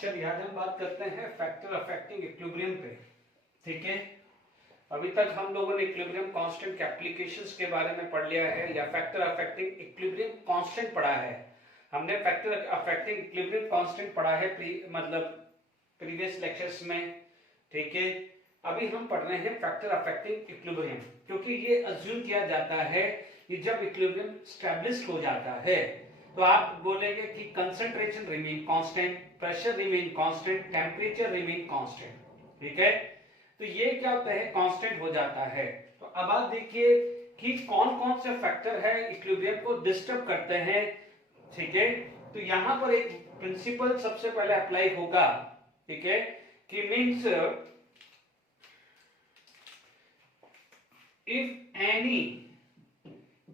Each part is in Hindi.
चलिए आज हम बात करते हैं फैक्टर अफेक्टिंग इक्विलिब्रियम पे। ठीक है, अभी तक हम लोगों ने इक्विलिब्रियम कांस्टेंट के एप्लीकेशंस के बारे में पढ़ लिया है या फैक्टर अफेक्टिंग इक्विलिब्रियम कांस्टेंट पढ़ा है। हमने फैक्टर अफेक्टिंग इक्विलिब्रियम कांस्टेंट पढ़ा है मतलब प्रीवियस लेक्चर्स में। ठीक है, अभी हम पढ़ रहे हैं फैक्टर अफेक्टिंग इक्विलिब्रियम, क्योंकि ये अज्यूम किया जाता है कि जब इक्विलिब्रियम स्टैब्लिश्ड हो जाता है तो आप बोलेंगे कि concentration remain constant, pressure remain constant, temperature remain constant. ठीक है, तो ये क्या होता है, कांस्टेंट हो जाता है। तो अब आप देखिए कि कौन कौन से फैक्टर है इक्विलिब्रियम को डिस्टर्ब करते हैं। ठीक है, तो यहां पर एक प्रिंसिपल सबसे पहले अप्लाई होगा। ठीक है, कि मींस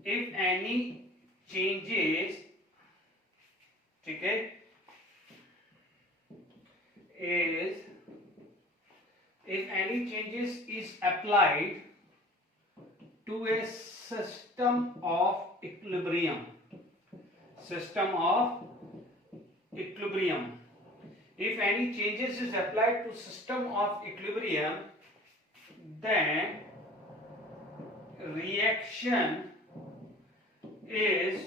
if any changes, ठीक है, if any changes is applied to a system of equilibrium, if any changes is applied to system of equilibrium, then reaction is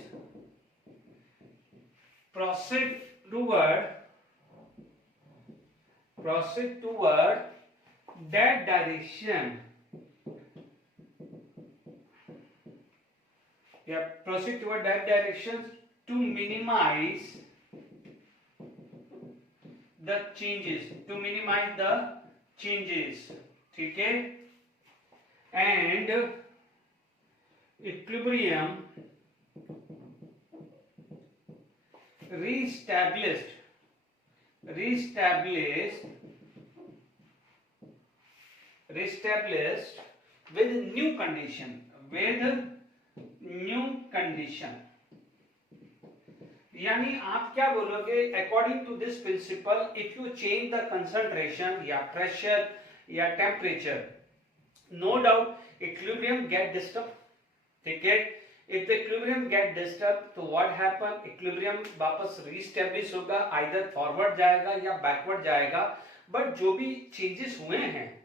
proceed toward that direction, proceed toward that direction to minimize the changes, ठीक है, and equilibrium reestablished with new condition, यानी आप क्या बोलोगे, according to this principle if you change the concentration या प्रेशर या temperature, no doubt equilibrium get disturb. ठीक है, if the equilibrium get disturb तो व्हाट हैपन, इक्विलिब्रियम वापस रीस्टैब्लिश होगा, आइदर फॉरवर्ड जाएगा या बैकवर्ड जाएगा, बट जो भी चेंजेस हुए हैं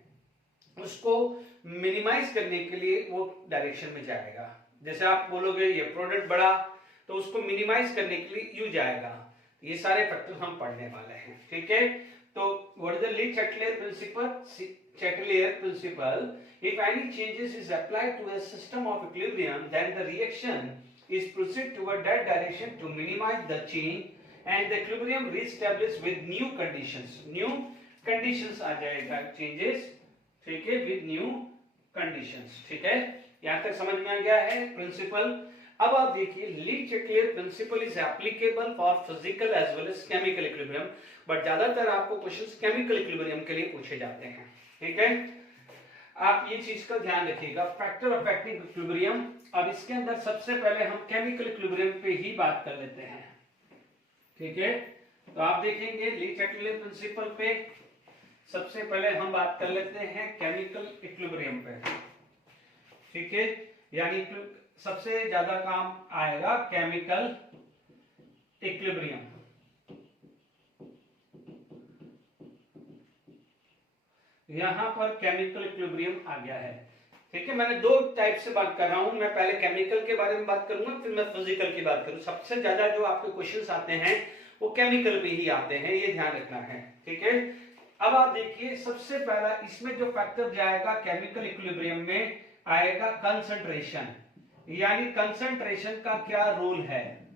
उसको मिनिमाइज करने के लिए वो डायरेक्शन में जाएगा। जैसे आप बोलोगे ये प्रोडक्ट बढ़ा तो उसको मिनिमाइज करने के लिए यू जाएगा। ये सारे फैक्टर हम पढ़ने वाले हैं। ठीक है, तो what is the Lee Chatelier principal, if any changes is applied to a system of equilibrium, then the reaction is proceed toward that direction to minimize the change and the equilibrium reestablish with new conditions आ जाएगा changes। ठीक है, with new conditions। ठीक है, यहां तक समझ में आ गया है प्रिंसिपल। अब आप देखिए Le Chatelier principle is applicable for physical as well as chemical equilibrium, but ज्यादातर आपको क्वेश्चंस केमिकल इक्विलिब्रियम के लिए पूछे जाते हैं। ठीक है, आप ये चीज का ध्यान रखिएगा, फैक्टर अफेक्टिंग इक्विलिब्रियम। अब इसके अंदर सबसे पहले हम केमिकल इक्विलिब्रियम पे ही बात कर लेते हैं। ठीक है, तो आप देखेंगे ली चैटलियर प्रिंसिपल पे सबसे पहले हम बात कर लेते हैं केमिकल इक्विलिब्रियम पे। ठीक है, यानी सबसे ज्यादा काम आएगा केमिकल इक्विलिब्रियम। यहां पर केमिकल इक्विलिब्रियम आ गया है। ठीक है, मैंने दो टाइप से बात कर रहा हूं, मैं पहले केमिकल के बारे में बात करूंगा, फिर मैं फिजिकल की बात करूं। सबसे ज्यादा जो आपके क्वेश्चंस आते हैं वो केमिकल पे ही आते हैं, ये ध्यान रखना है। ठीक है, अब आप देखिए सबसे पहला इसमें जो फैक्टर जाएगा केमिकल इक्विलिब्रियम में आएगा कंसंट्रेशन, यानी कंसंट्रेशन का क्या रोल है,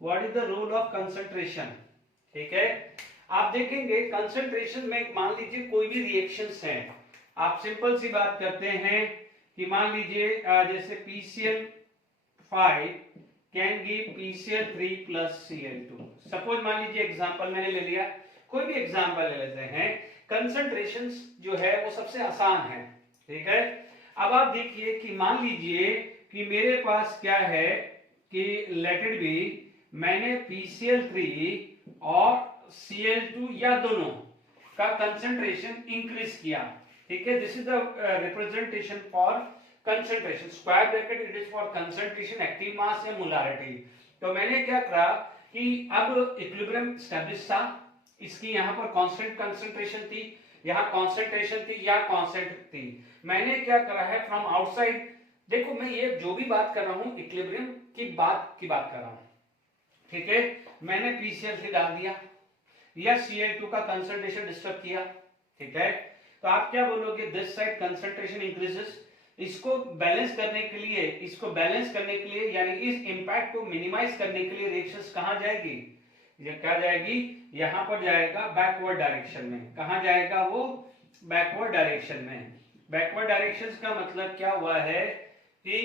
what is the role of concentration. ठीक है, आप देखेंगे कंसंट्रेशन में मान लीजिए कोई भी रिएक्शंस हैं, आप सिंपल सी बात करते हैं कि मान लीजिए जैसे PCl5 can give PCl3 plus Cl2। Suppose मान लीजिए एग्जांपल मैंने ले लिया, कोई भी एग्जांपल ले लेते हैं। कंसंट्रेशंस जो है वो सबसे आसान है। ठीक है, अब आप देखिए कि मान लीजिए कि मेरे पास क्या है कि लेट इट बी, मैंने PCl3 और Cl2 या दोनों का कंसंट्रेशन इंक्रीज किया। ठीक है, this is the representation for concentration, square bracket it is for concentration, active mass या मोलारिटी। तो मैंने क्या करा कि अब इक्विलिब्रियम एस्टैब्लिश था। इसकी यहाँ पर कांस्टेंट कंसंट्रेशन थी, यहाँ कॉन्सेंट्रेशन थी, या कांस्टेंट थी। मैंने क्या करा है फ्रॉम आउटसाइड, देखो मैं ये जो भी बात कर रहा हूँ इक्विलिब्रियम की बात कर रहा हूँ, ठीक है। मैंने PCl3 डाल दिया या Cl2 का कंसंट्रेशन डिस्टर्ब किया, ठीक है। तो आप क्या बोलोगे, दिस साइड कंसंट्रेशन इंक्रीजेस। इसको बैलेंस करने के लिए यानी इस इंपैक्ट को मिनिमाइज करने के लिए रिएक्शंस कहां जाएगी, ये क्या जाएगी, यहां पर जाएगा बैकवर्ड डायरेक्शन में। कहां जाएगा वो, बैकवर्ड डायरेक्शन में। बैकवर्ड डायरेक्शन का मतलब क्या हुआ है कि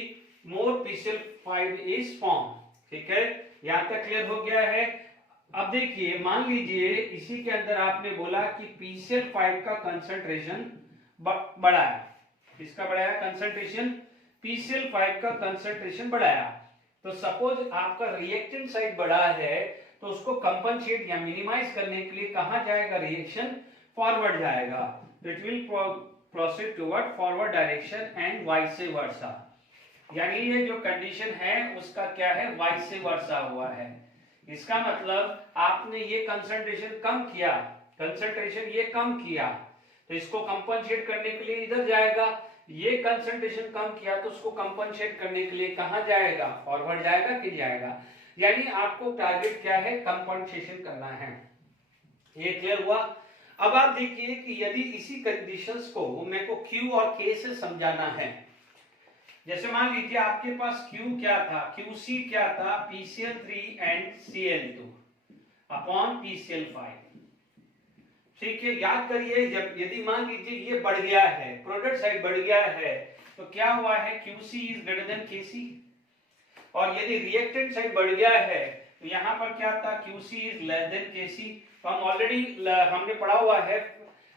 मोर PCl5 इज फॉर्म, ठीक है। यहां तक क्लियर हो गया है। अब देखिए, मान लीजिए इसी के अंदर आपने बोला कि PCl5 का कंसंट्रेशन बढ़ाया, इसका बढ़ाया कंसंट्रेशन, PCl5 का कंसंट्रेशन बढ़ाया। तो सपोज आपका रिएक्टेंट साइड बढ़ा है, तो उसको कंपनसेट या मिनिमाइज करने के लिए कहां जाएगा, रिएक्शन फॉरवर्ड जाएगा। तो it will proceed toward forward direction and vice वर्सा। यानी ये जो कंडीशन है उसका क्या है, वाइस वर्सा हुआ है। इसका मतलब आपने ये कंसंट्रेशन कम किया, तो इसको कंपनसेट करने के लिए इधर जाएगा। ये कंसंट्रेशन कम किया तो उसको कंपनसेट करने के लिए कहां जाएगा, फॉरवर्ड जाएगा कि जाएगा। यानी आपको टारगेट क्या है, कंपनसेशन करना है। ये क्लियर हुआ। अब आप देखिए कि यदि इसी कंडीशंस को मेरे को Q और K से समझाना है, जैसे मान लीजिए आपके पास Q क्या था, QC क्या था, PCl3 and Cl2 upon PCl5, ठीक है। याद करिए, जब यदि मान लीजिए ये बढ़ गया है, प्रोडक्ट साइड बढ़ गया है, तो क्या हुआ है, QC is greater then KC। और यदि रिएक्टेंट साइड बढ़ गया है तो यहाँ पर क्या था, QC is less than KC। तो हम ऑलरेडी हमने पढ़ा हुआ है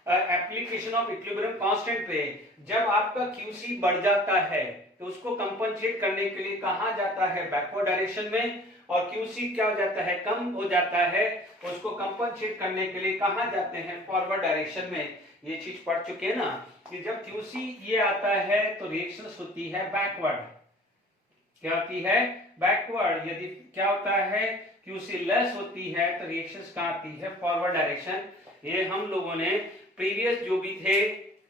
एप्लीकेशन ऑफ इक्विलिब्रियम कांस्टेंट पे, जब आपका QC बढ़ जाता है तो उसको कंपनसेट करने के लिए कहां जाता है, बैकवर्ड डायरेक्शन में। और QC क्या हो जाता है, कम हो जाता है, उसको कंपनसेट करने के लिए कहां जाते हैं, फॉरवर्ड डायरेक्शन में। ये चीज पढ़ चुके हैं ना कि जब QC ये आता है तो रिएक्शंस होती है बैकवर्ड, क्या होती है, बैकवर्ड। यदि क्या होता है, QC लेस होती है तो रिएक्शंस कहां आती है, फॉरवर्ड डायरेक्शन। ये हम लोगों ने प्रीवियस जो भी थे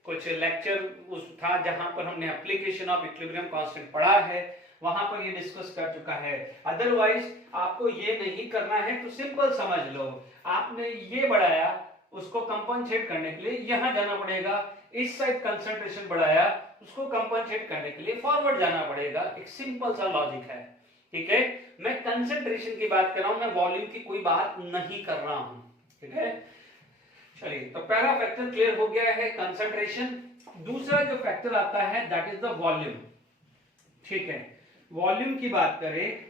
कुछ लेक्चर उस था जहां पर हमने एप्लीकेशन ऑफ इक्विलिब्रियम कांस्टेंट पढ़ा है, वहां पर ये डिस्कस कर चुका है। अदरवाइज आपको ये नहीं करना है तो सिंपल समझ लो, आपने ये बढ़ाया, उसको कंपनसेट करने के लिए यहां जाना पड़ेगा। इस साइड कंसंट्रेशन बढ़ाया, उसको कंपनसेट करने के लिए फॉरवर्ड जाना पड़ेगा। एक सिंपल सा लॉजिक है, ठीक है। मैं कंसंट्रेशन की बात कर रहा हूं, मैं वॉल्यूम की कोई बात नहीं कर रहा हूं, ठीक है। चलिए, तो पहला फैक्टर क्लियर हो गया है, कंसंट्रेशन। दूसरा जो फैक्टर आता है दैट इज द वॉल्यूम, ठीक है। वॉल्यूम की बात करें,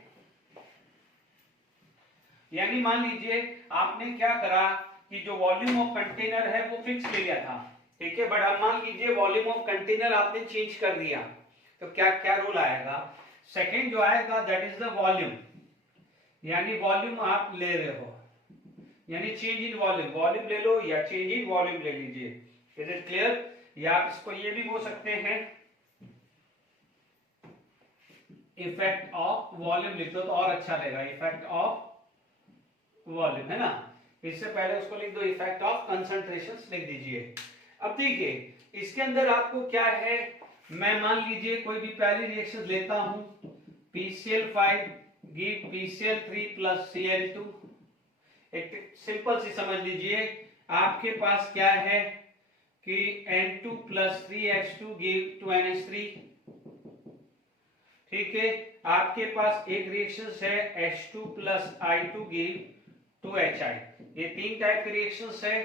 यानी मान लीजिए आपने क्या करा कि जो वॉल्यूम ऑफ कंटेनर है वो फिक्स ले लिया था, ठीक है। बट अब मान लीजिए वॉल्यूम ऑफ कंटेनर आपने चेंज कर दिया, तो क्या क्या रूल आएगा, सेकेंड जो आएगा दैट इज द वॉल्यूम। यानी वॉल्यूम आप ले रहे हो, यानी चेंज इन वॉल्यूम, वॉल्यूम ले लो या चेंज इन वॉल्यूम ले लीजिए। Is it clear. या आप इसको ये भी बोल सकते हैं, इफेक्ट ऑफ वॉल्यूम लिख दो तो और अच्छा लगेगा, इफेक्ट ऑफ वॉल्यूम, है ना। इससे पहले उसको लिख दो इफेक्ट ऑफ कंसंट्रेशन लिख दीजिए। अब देखिए इसके अंदर आपको क्या है, मैं मान लीजिए कोई भी पहली रिएक्शन लेता हूं, PCl5 give PCl3 plus Cl2। एक सिंपल सी समझ लीजिए, आपके पास क्या है कि N2 plus 3H2 give 2NH3, ठीक है। आपके पास एक रिएक्शन है H2 plus I2 give 2HI। ये तीन टाइप के रिएक्शंस है।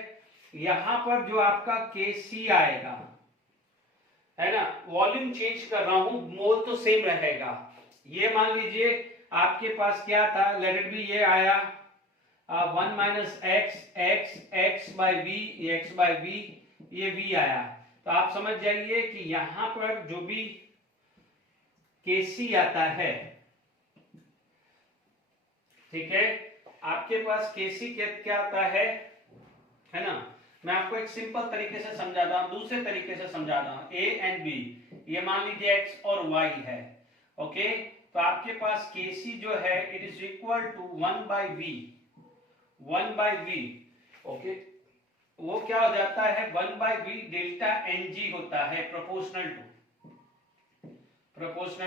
यहां पर जो आपका KC आएगा, है ना, वॉल्यूम चेंज कर रहा हूं, मोल तो सेम रहेगा। ये मान लीजिए आपके पास क्या था, लेट इट बी, ये आया 1 माइनस x बाय v, ये x बाय v, ये v आया। तो आप समझ जाइए कि यहां पर जो भी KC आता है, ठीक है, आपके पास KC क्या आता है ना। मैं आपको एक सिंपल तरीके से समझाता हूं, दूसरे तरीके से समझाता हूं। A एंड B, ये मान लीजिए x और y है, ओके। तो आपके पास KC जो है it is equal to 1 by v, okay, वो क्या हो जाता है 1/v डेल्टा Ng होता है प्रोपोर्शनल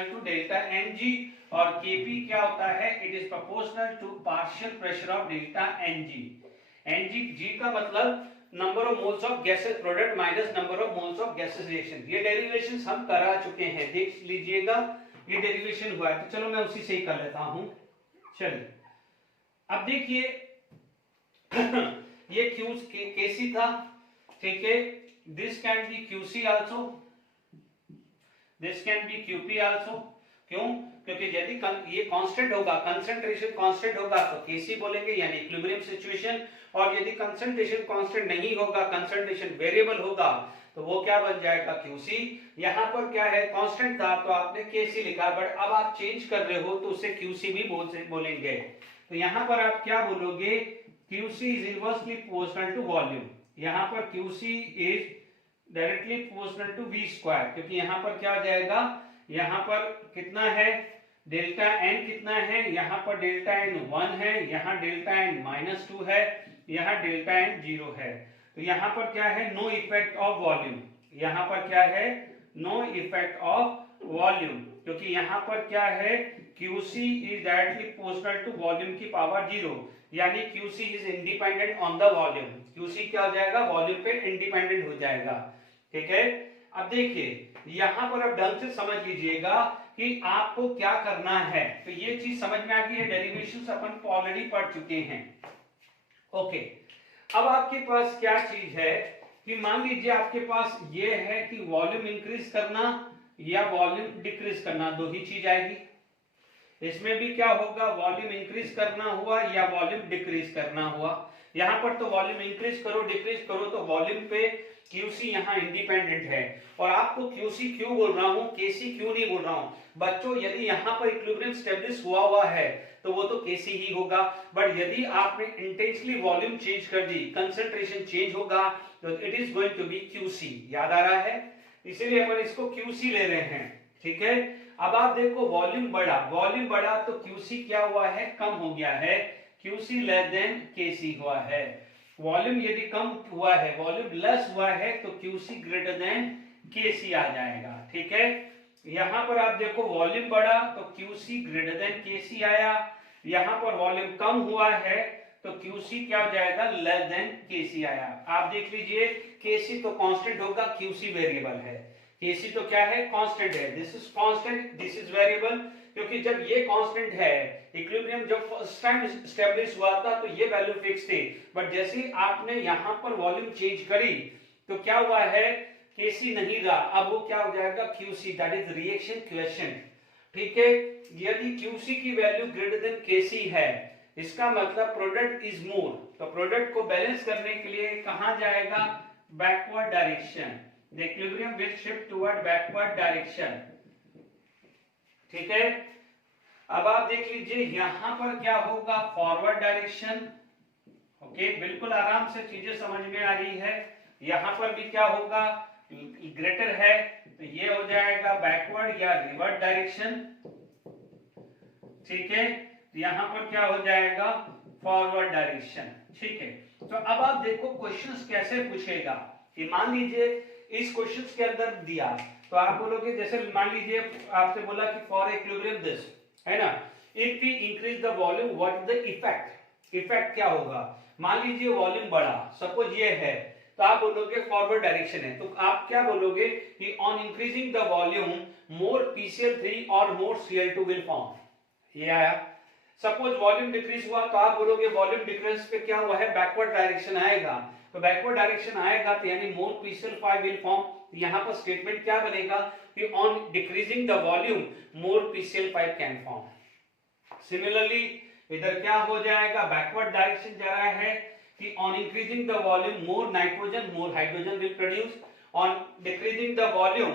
टू डेल्टा Ng, और Kp क्या होता है, it is proportional to partial pressure of delta Ng। G का मतलब number of moles of gases product minus number of moles of gases reaction. ये डेरिवेशन हम करा चुके हैं, देख लीजिएगा ये डेरिवेशन हुआ है, तो चलो मैं उसी से ही कर लेता हूं। चलिए अब देखिए ये Kc था, ठीक है, this can be Qc also, this can be Qp also. क्यों? क्योंकि यदि ये कांस्टेंट होगा, कंसंट्रेशन कांस्टेंट होगा तो Kc बोलेंगे यानी इक्विलिब्रियम सिचुएशन, और यदि कंसंट्रेशन कांस्टेंट नहीं होगा, कंसंट्रेशन वेरिएबल होगा, तो वो क्या बन जाएगा Qc। यहाँ पर क्या है, कांस्टेंट था तो आपने Kc लिखा, बट अब आप चेंज कर रहे हो तो उसे Qc भी बोलेंगे। तो यहाँ पर आप क्या बोलोगे, Qc is inversely proportional to volume. यहाँ पर Qc is directly proportional to V square, क्योंकि यहाँ पर क्या हो जाएगा, यहाँ पर कितना है डेल्टा n कितना है, यहाँ पर डेल्टा n 1 है, यहाँ डेल्टा n -2 है, यहाँ डेल्टा n 0 है। तो यहाँ पर क्या है, नो इफेक्ट ऑफ वॉल्यूम, यहाँ पर क्या है, नो इफेक्ट ऑफ वॉल्यूम, क्योंकि यहाँ पर क्या है, Qc is directly proportional to volume की पावर 0, यानी Qc is independent on the volume. Qc क्या हो जाएगा, वॉल्यूम पे इंडिपेंडेंट हो जाएगा, ठीक है। अब देखिए यहां पर अब ढंग से समझ लीजिएगा कि आपको क्या करना है, तो ये चीज समझ में आ गई है, डेरिवेशंस अपन ऑलरेडी पढ़ चुके हैं। ओके, अब आपके पास क्या चीज है कि मान लीजिए आपके पास ये है कि वॉल्यूम इंक्रीज करना या वॉल्यूम डिक्रीज करना, दो ही चीज आएगी। इसमें भी क्या होगा, वॉल्यूम इंक्रीज करना हुआ या वॉल्यूम डिक्रीज करना हुआ। यहां पर तो वॉल्यूम इंक्रीज करो डिक्रीज करो तो वॉल्यूम पे Qc यहाँ इंडिपेंडेंट है, और आपको Qc क्यों बोल रहा हूँ, Kc क्यों नहीं बोल रहा हूँ बच्चों, यदि यहाँ पर इक्विलिब्रियम स्टेब्लिश हुआ है तो वो तो Kc ही होगा, बट यदि आपने इंटेंसली वॉल्यूम चेंज कर दी, कंसंट्रेशन चेंज होगा, तो it is going to be Qc। याद आ रहा है, इसीलिए अपन इसको Qc ले रहे हैं, ठीक है। अब आप देखो वॉल्यूम बढ़ा तो Qc क्या हुआ है, कम हो गया है, Qc लेस देन Kc हुआ है। वॉल्यूम यदि कम हुआ है, वॉल्यूम लेस हुआ है, तो Qc ग्रेटर देन Kc आ जाएगा, ठीक है। यहां पर आप देखो वॉल्यूम बढ़ा तो Qc ग्रेटर देन Kc आया, यहां पर वॉल्यूम कम हुआ है तो Qc क्या हो जाएगा, लेस देन Kc आया। आप देख लीजिए Kc तो कांस्टेंट होगा, Qc वेरिएबल है, Kc तो क्या है, कांस्टेंट है, this is constant, this is variable, क्योंकि जब ये कांस्टेंट है, इक्विलिब्रियम जब फर्स्ट टाइम एस्टैब्लिश हुआ था तो ये वैल्यू फिक्स थी, बट जैसे ही आपने यहां पर वॉल्यूम चेंज करी तो क्या हुआ है, Kc नहीं रहा, अब वो क्या हो जाएगा Qc, that is reaction question, ठीक है। यदि Qc की वैल्यू ग्रेटर देन Kc है, इसका मतलब प्रोडक्ट इज मोर, तो प्रोडक्ट को बैलेंस करने के लिए कहां जाएगा, backward direction, the equilibrium will shift toward backward direction, ठीक है। अब आप देख लीजिए यहां पर क्या होगा, फॉरवर्ड डायरेक्शन, ओके, बिल्कुल आराम से चीजें समझ में आ रही है। यहां पर भी क्या होगा, ग्रेटर है तो ये हो जाएगा बैकवर्ड या रिवर्स डायरेक्शन, ठीक है। यहां पर क्या हो जाएगा, फॉरवर्ड डायरेक्शन, ठीक है। तो अब आप देखो क्वेश्चंस कैसे पूछेगा, कि मान लीजिए इस क्वेश्चंस के अंदर दिया तो आप बोलोगे, जैसे मान लीजिए आपसे बोला कि फॉर इक्विलिब्रियम दिस, है ना, if we increase the volume what is the effect, effect क्या होगा, मान लीजिए वॉल्यूम बढ़ा, सपोज ये है, तो आप बोलोगे फॉरवर्ड डायरेक्शन है, तो आप क्या बोलोगे कि on increasing the volume more PCl3 और मोर Cl2 विल फॉर्म, ये आया। सपोज वॉल्यूम डिक्रीज हुआ तो आप बोलोगे वॉल्यूम डिक्रीज पे क्या हुआ है, बैकवर्ड डायरेक्शन आएगा, तो बैकवर्ड डायरेक्शन आएगा तो यानी मोर PCl5 विल फॉर्म। यहां पर स्टेटमेंट क्या बनेगा कि on decreasing the volume more PCl5 can form. Similarly इधर क्या हो जाएगा, बैकवर्ड डायरेक्शन जा रहा है कि on increasing the volume more nitrogen more hydrogen will produce, on decreasing the volume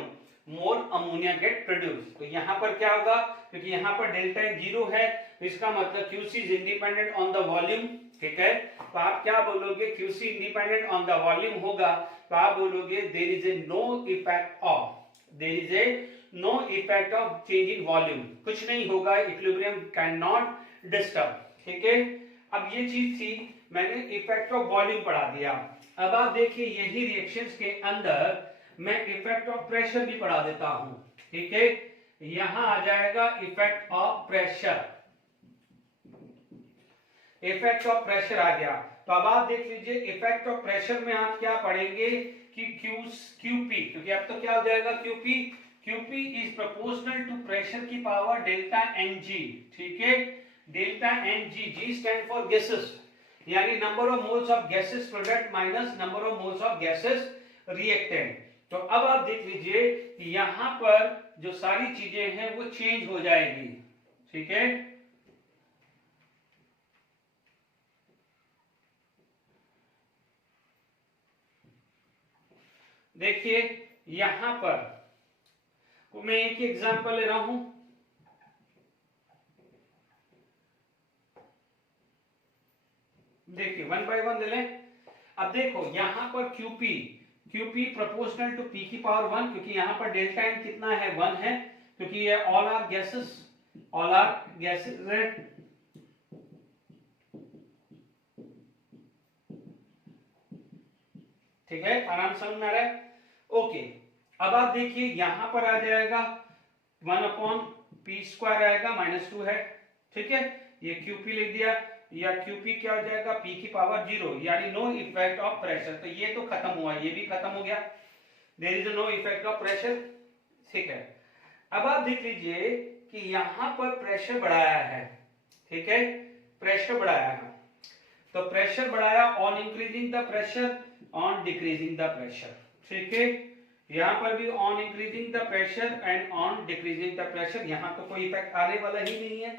more ammonia get produce. तो यहां पर क्या होगा, क्योंकि यहां पर डेल्टा 0 है तो इसका मतलब Qc is independent on the volume, ठीक है। तो आप क्या बोलोगे, Qc independent on the volume होगा तो आप बोलोगे there is a no effect of, there is a no effect of change in volume, कुछ नहीं होगा, इक्विलिब्रियम कैन नॉट डिस्टर्ब, ठीक है। अब ये चीज थी, मैंने इफेक्ट ऑफ वॉल्यूम पढ़ा दिया। अब आप देखिए यही रिएक्शंस के अंदर मैं इफेक्ट ऑफ प्रेशर भी पढ़ा देता हूं, ठीक है। यहां आ जाएगा effect of pressure, effect of pressure आ गया। तो अब आप देख लीजिए इफेक्ट ऑफ प्रेशर में आप क्या पढ़ेंगे कि क्यूपी, क्योंकि अब तो क्या हो जाएगा Q P, Q P is proportional to pressure की पावर डेल्टा एन जी, ठीक है। Delta N G, G stand for gases, यानी number of moles of gases product minus number of moles of gases reactant. तो अब आप देख लीजिए यहां पर जो सारी चीजें हैं वो चेंज हो जाएगी, ठीक है। देखिए यहां पर मैं एक एग्जांपल ले रहा हूं, देखिए वन बाय वन ले लें। अब देखो यहां पर QP, QP proportional to P की पावर 1, क्योंकि यहां पर डेल्टा एन कितना है 1 है, क्योंकि ये all are gases, all are gases है, ठीक है। आराम समझ में आ रहा है, ओके। अब आप देखिए यहां पर आ जाएगा 1 अपॉन पी स्क्वायर आएगा, -2 है, ठीक है। ये क्यूपी लिख दिया, या क्यूपी क्या हो जाएगा पी की पावर 0, यानी नो इफेक्ट ऑफ प्रेशर। तो ये तो खत्म हुआ, ये भी खत्म हो गया, there is no effect of pressure, ठीक है। अब आप देख लीजिए कि यहां पर प्रेशर बढ़ाया है, ठीक है, प्रेशर बढ़ाया है। तो प्रेशर बढ़ाया on increasing the pressure, on decreasing the pressure, ठीक है। यहां पर भी on increasing the pressure and on decreasing the pressure, यहां तो कोई इफेक्ट आने वाला ही नहीं है,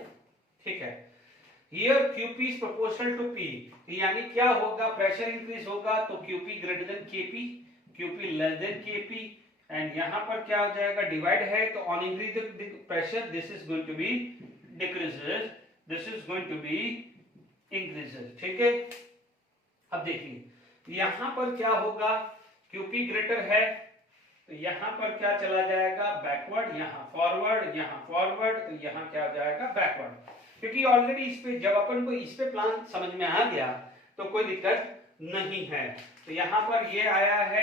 ठीक है। Here QP is proportional to P, यानी क्या होगा, प्रेशर इंक्रीज होगा तो QP greater than KP, QP less than KP, and यहां पर क्या हो जाएगा, डिवाइड है तो on increasing pressure this is going to be decreases, this is going to be increases, ठीक है। अब देखिए यहां पर क्या होगा, QP ग्रेटर है तो यहां पर क्या चला जाएगा बैकवर्ड, यहां फॉरवर्ड, यहां फॉरवर्ड, तो यहां क्या हो जाएगा बैकवर्ड, क्योंकि ऑलरेडी इस पे जब अपन को इस पे प्लान समझ में आ गया तो कोई दिक्कत नहीं है। तो यहां पर ये आया है,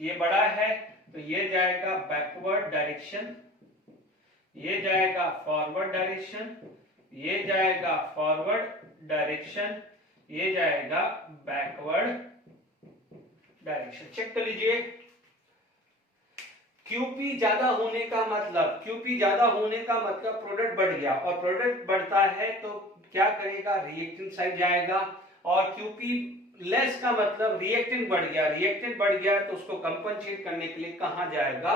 ये बड़ा है तो ये जाएगा बैकवर्ड डायरेक्शन, ये जाएगा फॉरवर्ड डायरेक्शन, ये जाएगा फॉरवर्ड डायरेक्शन, ये जाएगा बैकवर्ड डायरेक्शन। चेक कर लीजिए, क्यूपी ज्यादा होने का मतलब, क्यूपी ज्यादा होने का मतलब प्रोडक्ट बढ़ गया, और प्रोडक्ट बढ़ता है तो क्या करेगा, रिएक्टेंट साइड जाएगा, और क्यूपी लेस का मतलब रिएक्टेंट बढ़ गया, रिएक्टेंट बढ़ गया तो उसको कंपनसेट करने के लिए कहां जाएगा,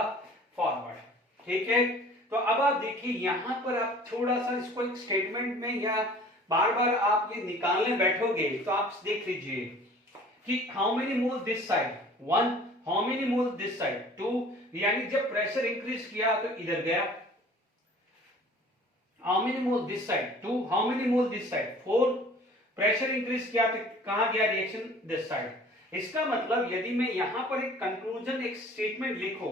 फॉरवर्ड, ठीक है। तो अब आप देखिए यहां पर आप थोड़ा सा इसको एक स्टेटमेंट में या बार बार आप ये निकालने बैठोगे तो आप देख लीजिए कि how many moles this side 1, how many moles this side 2, यानी जब प्रेशर इंक्रीज किया तो इधर गया, how many moles this side 2, how many moles this side 4, pressure increase किया तो कहां गया रिएक्शन दिस साइड। इसका मतलब यदि मैं यहां पर एक कंक्लूजन, एक स्टेटमेंट लिखो,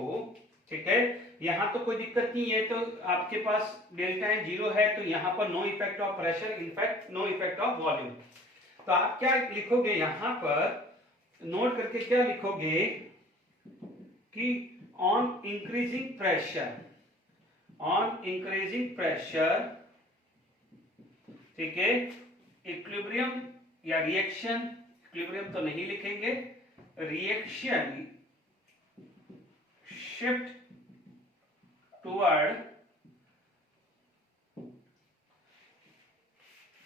ठीक है, यहां तो कोई दिक्कत नहीं है, तो आपके पास डेल्टा एन 0 है तो यहां पर no effect of pressure, in fact no effect of volume. तो आप क्या लिखोगे यहां पर, नोट करके क्या लिखोगे कि on increasing pressure, on increasing pressure, ठीक है, इक्विलिब्रियम या रिएक्शन, इक्विलिब्रियम तो नहीं लिखेंगे, reaction shift toward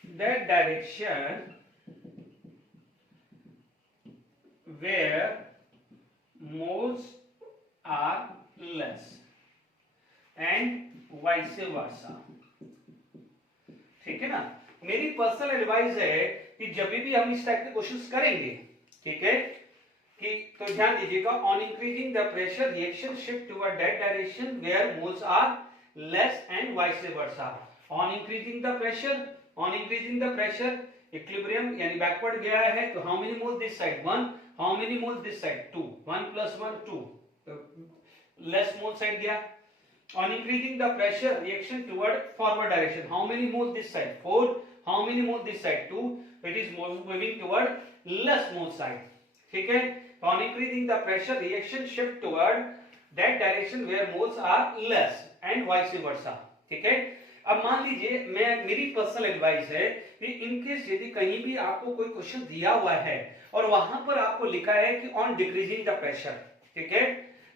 that direction where moles are less and vice versa, ठीक है ना। मेरी पर्सनल एडवाइस है कि जब भी हम इस टाइप के क्वेश्चंस करेंगे, ठीक है, कि तो ध्यान दीजिएगा, on increasing the pressure reaction shift toward that direction where moles are less and vice versa. On increasing the pressure, on increasing the pressure, equilibrium यानी बैकवर्ड गया है तो how many moles this side 1, how many moles this side 2, 1 + 1 2, less mole side गया। On increasing the pressure, reaction toward forward direction. How many moves this side? 4. How many moves this side? 2. It is moving toward less move side. ठीक है? On increasing the pressure, reaction shift toward that direction where moves are less and vice versa. ठीक है? अब मान लीजिए मेरी पर्सनल एडवाइस है कि इनकेस यदि कहीं भी आपको कोई क्वेश्चन दिया हुआ है और वहां पर आपको लिखा है कि ऑन डिक्रीजिंग द प्रेशर, ठीक है,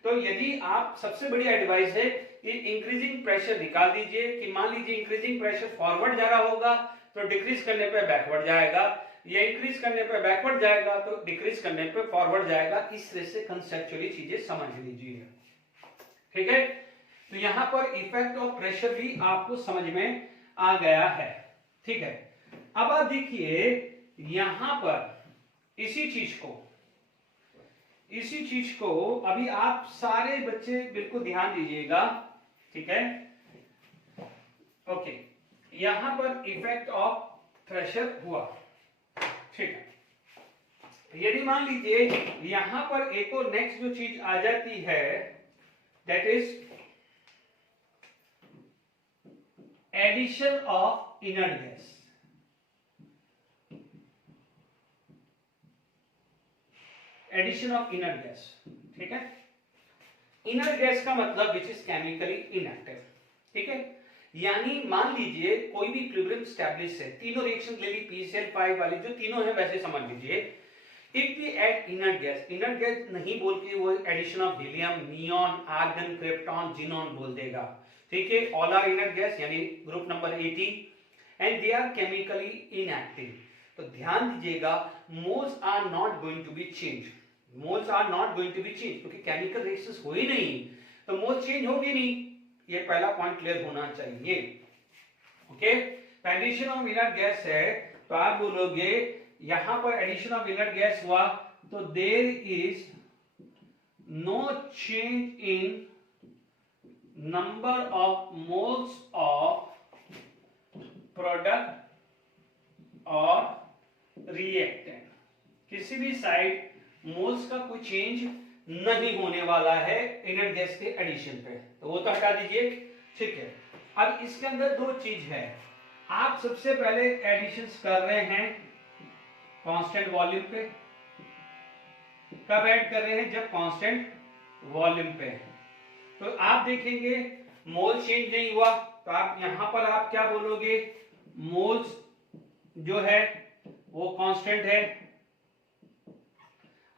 तो यदि आप सबसे बड़ी एडवाइस है कि इंक्रीजिंग प्रेशर निकाल दीजिए कि मान लीजिए इंक्रीजिंग प्रेशर फॉरवर्ड जा रहा होगा तो डिक्रीज करने पे बैकवर्ड जाएगा, या इंक्रीज करने पे बैकवर्ड जाएगा तो डिक्रीज करने पे फॉरवर्ड जाएगा। इस तरह से कंसेप्चुअली चीजें समझ लीजिए। ठीक है, तो यहां पर इफेक्ट ऑफ प्रेशर भी आपको समझ में आ गया है। ठीक है, अब आप देखिए यहां पर इसी चीज को अभी आप सारे बच्चे बिल्कुल ध्यान दीजिएगा। ठीक है, ओके, यहां पर इफेक्ट ऑफ प्रेशर हुआ। ठीक है, यदि मान लीजिए यहां पर एक और नेक्स्ट जो चीज आ जाती है that is addition of inert gas. Addition of inert gas, ठीक है, इनर्ट गैस का मतलब विच इज केमिकली इनएक्टिव। ठीक है, यानी मान लीजिए कोई भी इक्विलिब्रियम एस्टैब्लिश है, तीनों रिएक्शन ले ली PCl5 वाली जो तीनों है वैसे समझ लीजिए। If we add inert gas नहीं बोल के वो addition of helium, neon, argon, krypton, xenon बोल देगा। ठीक है, ऑल आर इनर्ट गैस यानी group number 80 and they are chemically inactive. तो ध्यान दीजिएगा moles are not going to be change, moles are not going to be change क्योंकि केमिकल रिएक्शंस हो ही नहीं तो मोल्स चेंज होगी नहीं। ये पहला पॉइंट क्लियर होना चाहिए। Okay, addition of inert gas है तो आप बोलोगे यहां पर एडिशन ऑफ इनर्ट गैस हुआ तो there is no change in number of moles of product और रिएक्टेंट। किसी भी साइड मोल्स का कोई चेंज नहीं होने वाला है इनर्ट गैस के एडिशन पे, तो वो तो हटा दीजिए। ठीक है, अब इसके अंदर दो चीज है। आप सबसे पहले एडिशंस कर रहे हैं कांस्टेंट वॉल्यूम पे। कब ऐड कर रहे हैं? जब कांस्टेंट वॉल्यूम पे। तो आप देखेंगे मोल चेंज नहीं हुआ तो आप यहां पर आप क्या बोलोगे? मोल्स जो है वो कांस्टेंट है।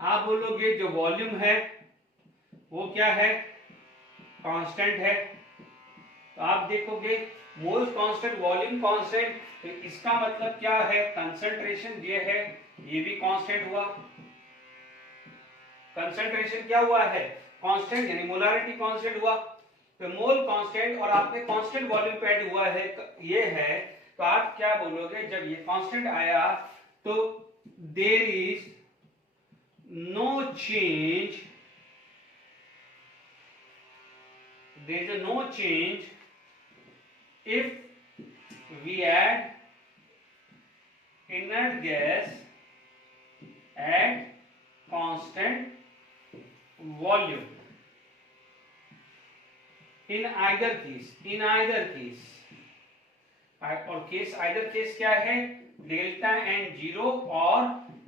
आप बोलोगे जो वॉल्यूम है वो क्या है? कांस्टेंट है। तो आप देखोगे मोल्स कांस्टेंट, वॉल्यूम कांस्टेंट, तो इसका मतलब क्या है? कंसंट्रेशन ये है, ये भी कांस्टेंट हुआ। कंसंट्रेशन क्या हुआ है? कांस्टेंट, यानी मोलारिटी कांस्टेंट हुआ। तो मोल कांस्टेंट और आपने कांस्टेंट वॉल्यूम पे ऐड हुआ है ये है, तो आप क्या बोलोगे? जब ये कांस्टेंट आया तो there is no change, there is a no change if we add inert gas at constant volume in either case, और केस either केस क्या है? डेल्टा एन 0 और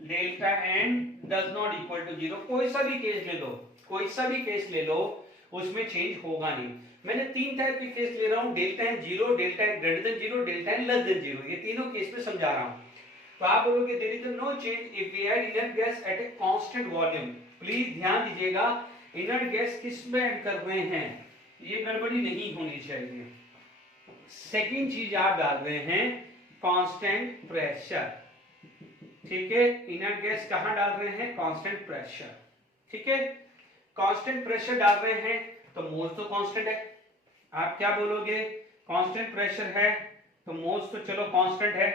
delta N does not equal to 0। कोई सा भी केस ले लो उसमें चेंज होगा नहीं। मैंने तीन टाइप के केस ले रहा हूं, delta N 0, delta N greater than 0, delta N less than 0, ये तीनों केस में समझा रहा हूं। तो आप बोलोगे there is no change if we add inert gas at a constant volume. Please ध्यान दीजिएगा इनर्ट गैस किस में ऐड कर रहे हैं, ये गड़बड़ी नहीं होनी चाहिए। सेकंड चीज आप डाल रहे हैं कांस्टेंट प्रेशर। ठीक है, इनर्ट गैस कहां डाल रहे हैं? Constant pressure. ठीक है, कांस्टेंट प्रेशर डाल रहे हैं तो मोल्स तो कांस्टेंट है। आप क्या बोलोगे? कांस्टेंट प्रेशर है तो मोल्स तो चलो कांस्टेंट है,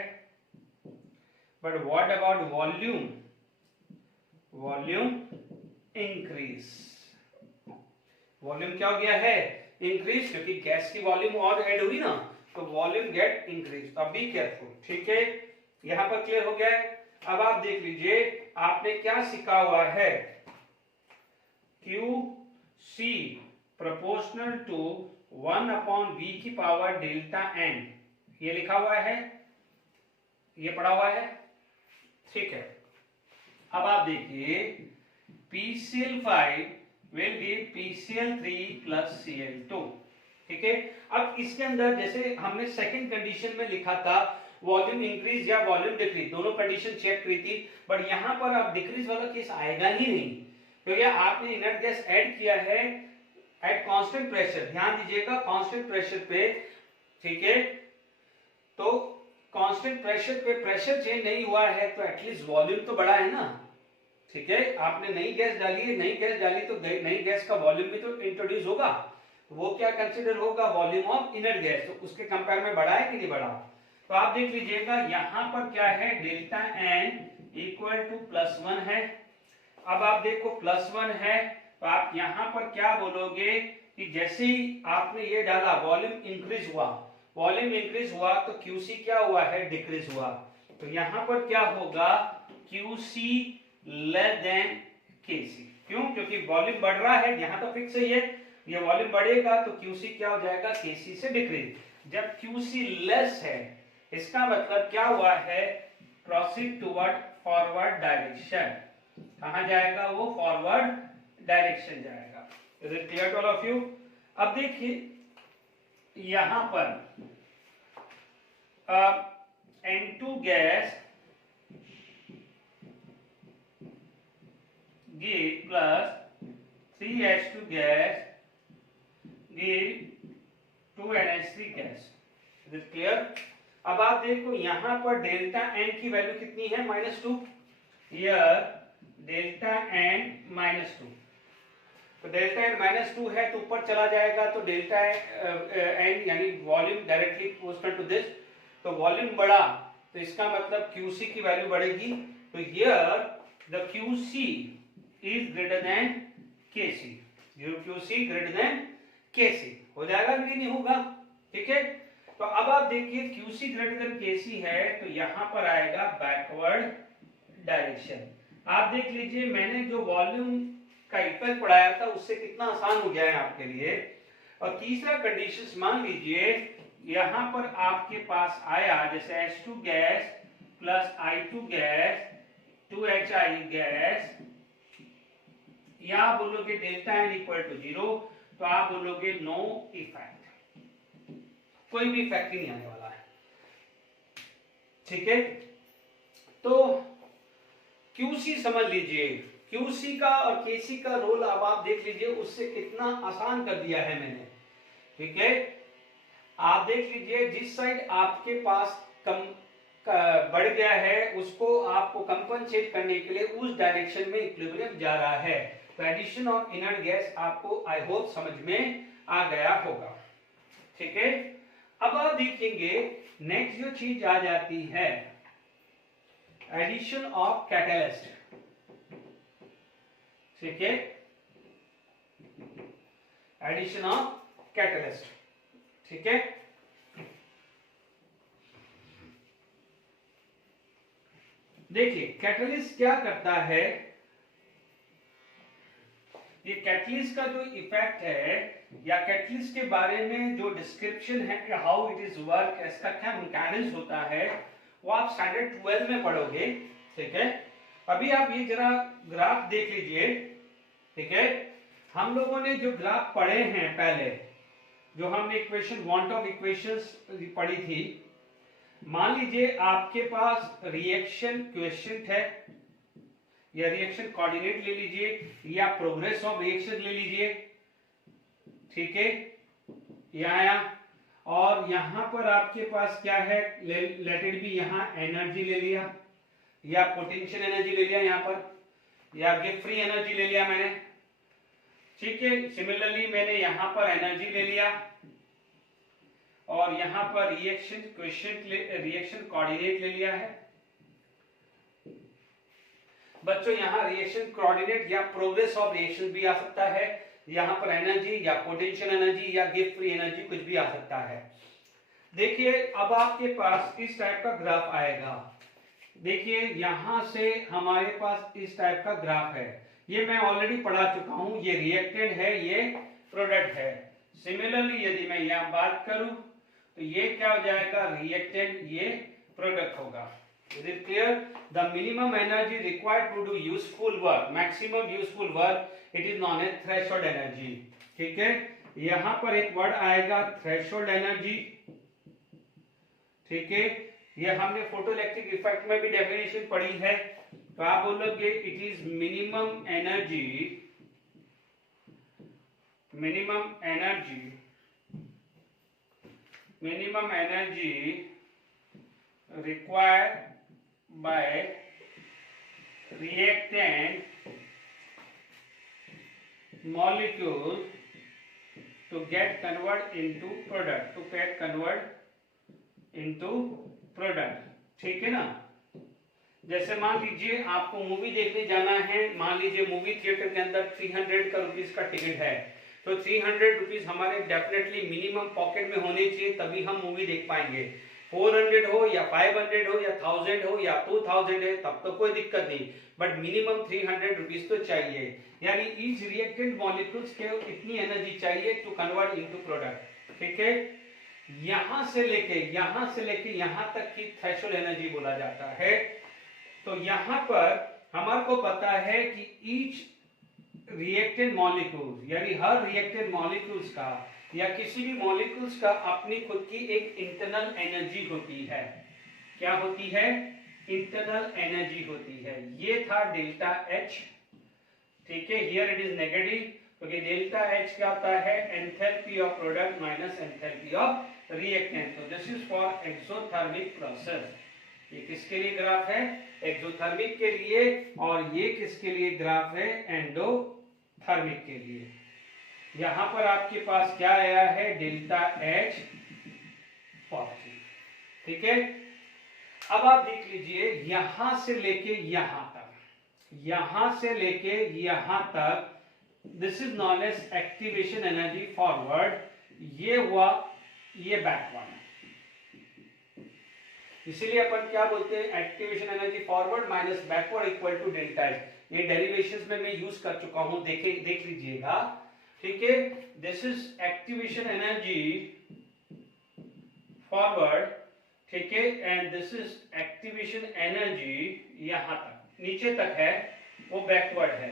but what about volume? Volume increase. Volume क्या हो गया है? इंक्रीज, क्योंकि गैस की वॉल्यूम और ऐड हुई ना, तो वॉल्यूम गेट इंक्रीज। अब बी केयरफुल। ठीक है, यहां पर क्लियर हो गया है। अब आप देख लीजिए आपने क्या सीखा हुआ है? QC प्रोपोर्शनल टू 1/v की पावर डेल्टा n, ये लिखा हुआ है, ये पढ़ा हुआ है, ठीक है। अब आप देखिए PCl5 will give PCl3 plus Cl2, ठीक है। अब इसके अंदर जैसे हमने सेकंड कंडीशन में लिखा था वॉल्यूम इंक्रीज या वॉल्यूम डिक्रीज, दोनों कंडीशन चेक करी थी, बट यहां पर अब डिक्रीज वाला केस आएगा ही नहीं, क्योंकि आपने इनर्ट गैस ऐड किया है एट कांस्टेंट प्रेशर, ध्यान दीजिएगा कांस्टेंट प्रेशर पे, ठीक है। तो कांस्टेंट प्रेशर पे प्रेशर चेंज नहीं हुआ है तो एटलीस्ट वॉल्यूम तो बढ़ा है ना, ठीक है। आपने नई गैस डाली है, नई गैस डाली तो नई गैस का वॉल्यूम भी तो इंट्रोड्यूस होगा, वो क्या कंसीडर होगा, वॉल्यूम ऑफ इनर्ट गैस, तो उसके कंपेयर में बढ़ा है कि नहीं बढ़ा। तो आप देख लीजिएगा यहां पर क्या है, डेल्टा एन इक्वल टू +1 है। अब आप देखो +1 है तो आप यहां पर क्या बोलोगे कि जैसे ही आपने ये डाला वॉल्यूम इंक्रीज हुआ, वॉल्यूम इंक्रीज हुआ तो क्यूसी क्या हुआ है, डिक्रीज हुआ। तो यहां पर क्या होगा, क्यूसी लेस देन केसी, क्यों, क्योंकि वॉल्यूम बढ़ रहा है, यहां तो फिक्स ही है, ये वॉल्यूम बढ़ेगा तो क्यूसी क्या हो जाएगा, केसी से डिक्रीज। जब क्यूसी लेस है इसका मतलब क्या हुआ है, प्रोसीड टुवर्ड फॉरवर्ड डायरेक्शन, कहां जाएगा वो, फॉरवर्ड डायरेक्शन जाएगा। Is it clear to all of you. अब देखिए यहां पर N2 gas give plus 3H2 gas give 2NH3 gas. Is it clear. अब आप देखो यहां पर डेल्टा एन की वैल्यू कितनी है, -2, हियर डेल्टा एन -2, तो डेल्टा एन -2 है तो ऊपर चला जाएगा तो डेल्टा एन यानी volume directly proportional to this, तो वॉल्यूम बढ़ा तो इसका मतलब क्यूसी की वैल्यू बढ़ेगी, तो here the Q C is greater than K C, Q C greater than K C, हो जाएगा कि नहीं होगा, ठीक है। तो अब आप देखिए QC ग्रेटर देन KC है तो यहां पर आएगा बैकवर्ड डायरेक्शन। आप देख लीजिए मैंने जो वॉल्यूम का इफेक्ट पढ़ाया था उससे कितना आसान हो गया है आपके लिए। और तीसरा कंडीशन मान लीजिए यहां पर आपके पास आया जैसे H2 gas plus I2 gas 2HI gas, या बोलोगे डेल्टा एन इक्वल टू 0 तो आप बोलोगे नो इफेक्ट, कोई भी इफेक्ट नहीं आने वाला है, ठीक है। तो QC समझ लीजिए, QC का और KC का रोल अब आप देख लीजिए, उससे कितना आसान कर दिया है मैंने, ठीक है। आप देख लीजिए जिस साइड आपके पास कम बढ़ गया है उसको आपको कंपनसेट करने के लिए उस डायरेक्शन में इक्विलिब्रियम जा रहा है। तो एडिशन ऑफ इनर्ट गैस आपको आई होप समझ में आ गया होगा, ठीक है। अब आप देखेंगे नेक्स्ट जो चीज आ जाती है एडिशन ऑफ कैटलिस्ट, ठीक है, एडिशन ऑफ कैटलिस्ट, ठीक है। देखिए कैटलिस्ट क्या करता है, ये कैटलिस्ट का जो इफेक्ट है या कैटलिस्ट के बारे में जो डिस्क्रिप्शन है हाउ इट इज वर्क, इसका क्या मैकेनिज्म होता है वो आप स्टैंडर्ड 12 में पढ़ोगे, ठीक है। अभी आप ये जरा ग्राफ देख लीजिए, ठीक है। हम लोगों ने जो ग्राफ पढ़े हैं पहले, जो हमने इक्वेशन वांट ऑफ इक्वेशंस पढ़ी थी, मान लीजिए आपके पास रिएक्शन क्वेश्चन है या रिएक्शन कोऑर्डिनेट ले लीजिए या प्रोग्रेस ऑफ रिएक्शन ले लीजिए, ठीक है, यहाँ और यहां पर आपके पास क्या है, लेट इट बी, यहां एनर्जी ले लिया या पोटेंशियल एनर्जी ले लिया यहाँ पर, या गिव फ्री एनर्जी ले लिया मैंने, ठीक है। सिमिलरली मैंने यहां पर एनर्जी ले लिया और यहां पर रिएक्शन क्वेश्चन रिएक्शन कोऑर्डिनेट ले लिया है। बच्चों यहां रिएक्शन कोऑर्डिनेट या प्रोग्रेस ऑफ रिएक्शन भी आ सकता है, यहां पर एनर्जी या पोटेंशियल एनर्जी या गिव फ्री एनर्जी कुछ भी आ सकता है। देखिए अब आपके पास इस टाइप का ग्राफ आएगा, देखिए यहां से हमारे पास इस टाइप का ग्राफ है, ये मैं ऑलरेडी पढ़ा चुका हूं, ये रिएक्टेंट है, ये प्रोडक्ट है। सिमिलरली यदि मैं यहाँ बात करूं तो ये क्या हो जाएगा, रिएक्टेंट, ये प्रोडक्ट होगा। Is it clear? The minimum energy required to do useful work, maximum useful work, it is known as threshold energy. ठीक है, यहां पर एक वर्ड आएगा थ्रेशोल्ड एनर्जी। ठीक है, ये हमने फोटोइलेक्ट्रिक इफेक्ट में भी डेफिनेशन पढ़ी है, तो आप बोलोगे it is minimum energy, minimum energy required by reactant molecule to get convert into product, ठीक है ना। जैसे मान लीजिए आपको मूवी देखने जाना है, मान लीजिए मूवी थिएटर के अंदर 300 का रुपीस का टिकट है, तो 300 रुपीस हमारे डेफिनेटली मिनिमम पॉकेट में होने चाहिए, तभी हम मूवी देख पाएंगे। 400 हो या 500 हो या 1000 हो या 2000 है, तब तो कोई दिक्कत नहीं, बट मिनिमम 300 रुपीस तो चाहिए। यानी ईच रिएक्टेंट मॉलिक्यूल्स के इतनी एनर्जी चाहिए टू कन्वर्ट इनटू प्रोडक्ट। ठीक है, यहां से लेके यहां तक की थ्रेशोल्ड एनर्जी बोला जाता है। तो यहां पर हमारे को पता है कि ईच रिएक्टेंट मॉलिक्यूल, यानी हर रिएक्टेंट मॉलिक्यूल्स का या किसी भी मॉलिक्यूल्स का अपनी खुद की एक इंटरनल एनर्जी होती है। क्या होती है? इंटरनल एनर्जी होती है। ये था डेल्टा एच। ठीक है, हियर इट इज नेगेटिव, क्योंकि डेल्टा एच क्या होता है, enthalpy of product minus enthalpy of reactant. तो this is for exothermic process. ये किसके लिए ग्राफ है? एक्सोथर्मिक के लिए, और ये किसके लिए ग्राफ है? एंडोथर्मिक के लिए। यहां पर आपके पास क्या आया है? Delta H positive. ठीक है, अब आप देख लीजिए यहां से लेके यहां तक, this is known as activation energy forward. ये हुआ, ये बैकवर्ड। इसीलिए अपन क्या बोलते हैं, activation energy forward minus backward equal to delta H. ये डेरिवेशंस में मैं यूज कर चुका हूं, देख लीजिएगा। ठीक है, this is activation energy forward. ठीक है, and this is activation energy यहां तक, नीचे तक है, वो बैकवर्ड है।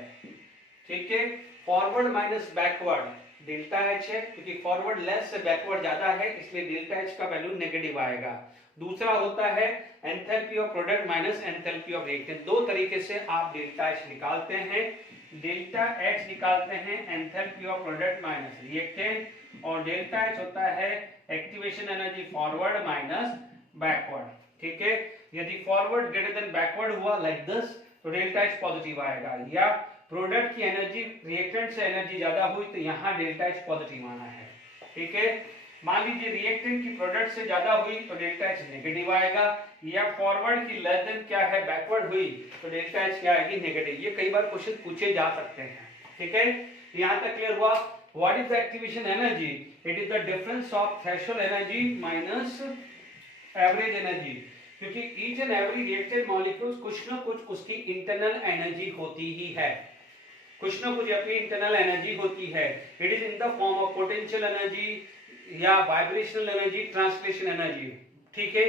ठीक है, forward minus backward delta H है, क्योंकि फॉरवर्ड लेस से बैकवर्ड ज्यादा है, इसलिए डेल्टा एच का वैल्यू नेगेटिव आएगा। दूसरा होता है enthalpy of product minus enthalpy of reactant. दो तरीके से आप डेल्टा एच निकालते हैं। डेल्टा एच निकालते हैं enthalpy of product minus reactant, और डेल्टा एच होता है activation energy forward minus backward. ठीक है, यदि फॉरवर्ड ग्रेटर देन बैकवर्ड हुआ लाइक दिस, तो डेल्टा एच पॉजिटिव आएगा, या प्रोडक्ट की एनर्जी रिएक्टेंट से एनर्जी ज्यादा हुई तो यहां डेल्टा एच पॉजिटिव आना है। ठीक है, मान लीजिए रिएक्टेंट की प्रोडक्ट से ज्यादा हुई तो डेल्टा एच नेगेटिव आएगा, या फॉरवर्ड की लेस देन क्या है, बैकवर्ड हुई, तो डेल्टा एच क्या आएगी, नेगेटिव। ये कई बार क्वेश्चन पूछे जा सकते हैं। ठीक है, यहां तक क्लियर हुआ? What is the activation energy? It is the difference of threshold energy minus average energy, क्योंकि each and every reactant molecules कुछ ना कुछ उसकी इंटरनल एनर्जी होती ही है, कुछ ना कुछ अपनी इंटरनल एनर्जी होती है। It is in the form of potential energy या वाइब्रेशनल एनर्जी, ट्रांसलेशन एनर्जी। ठीक है,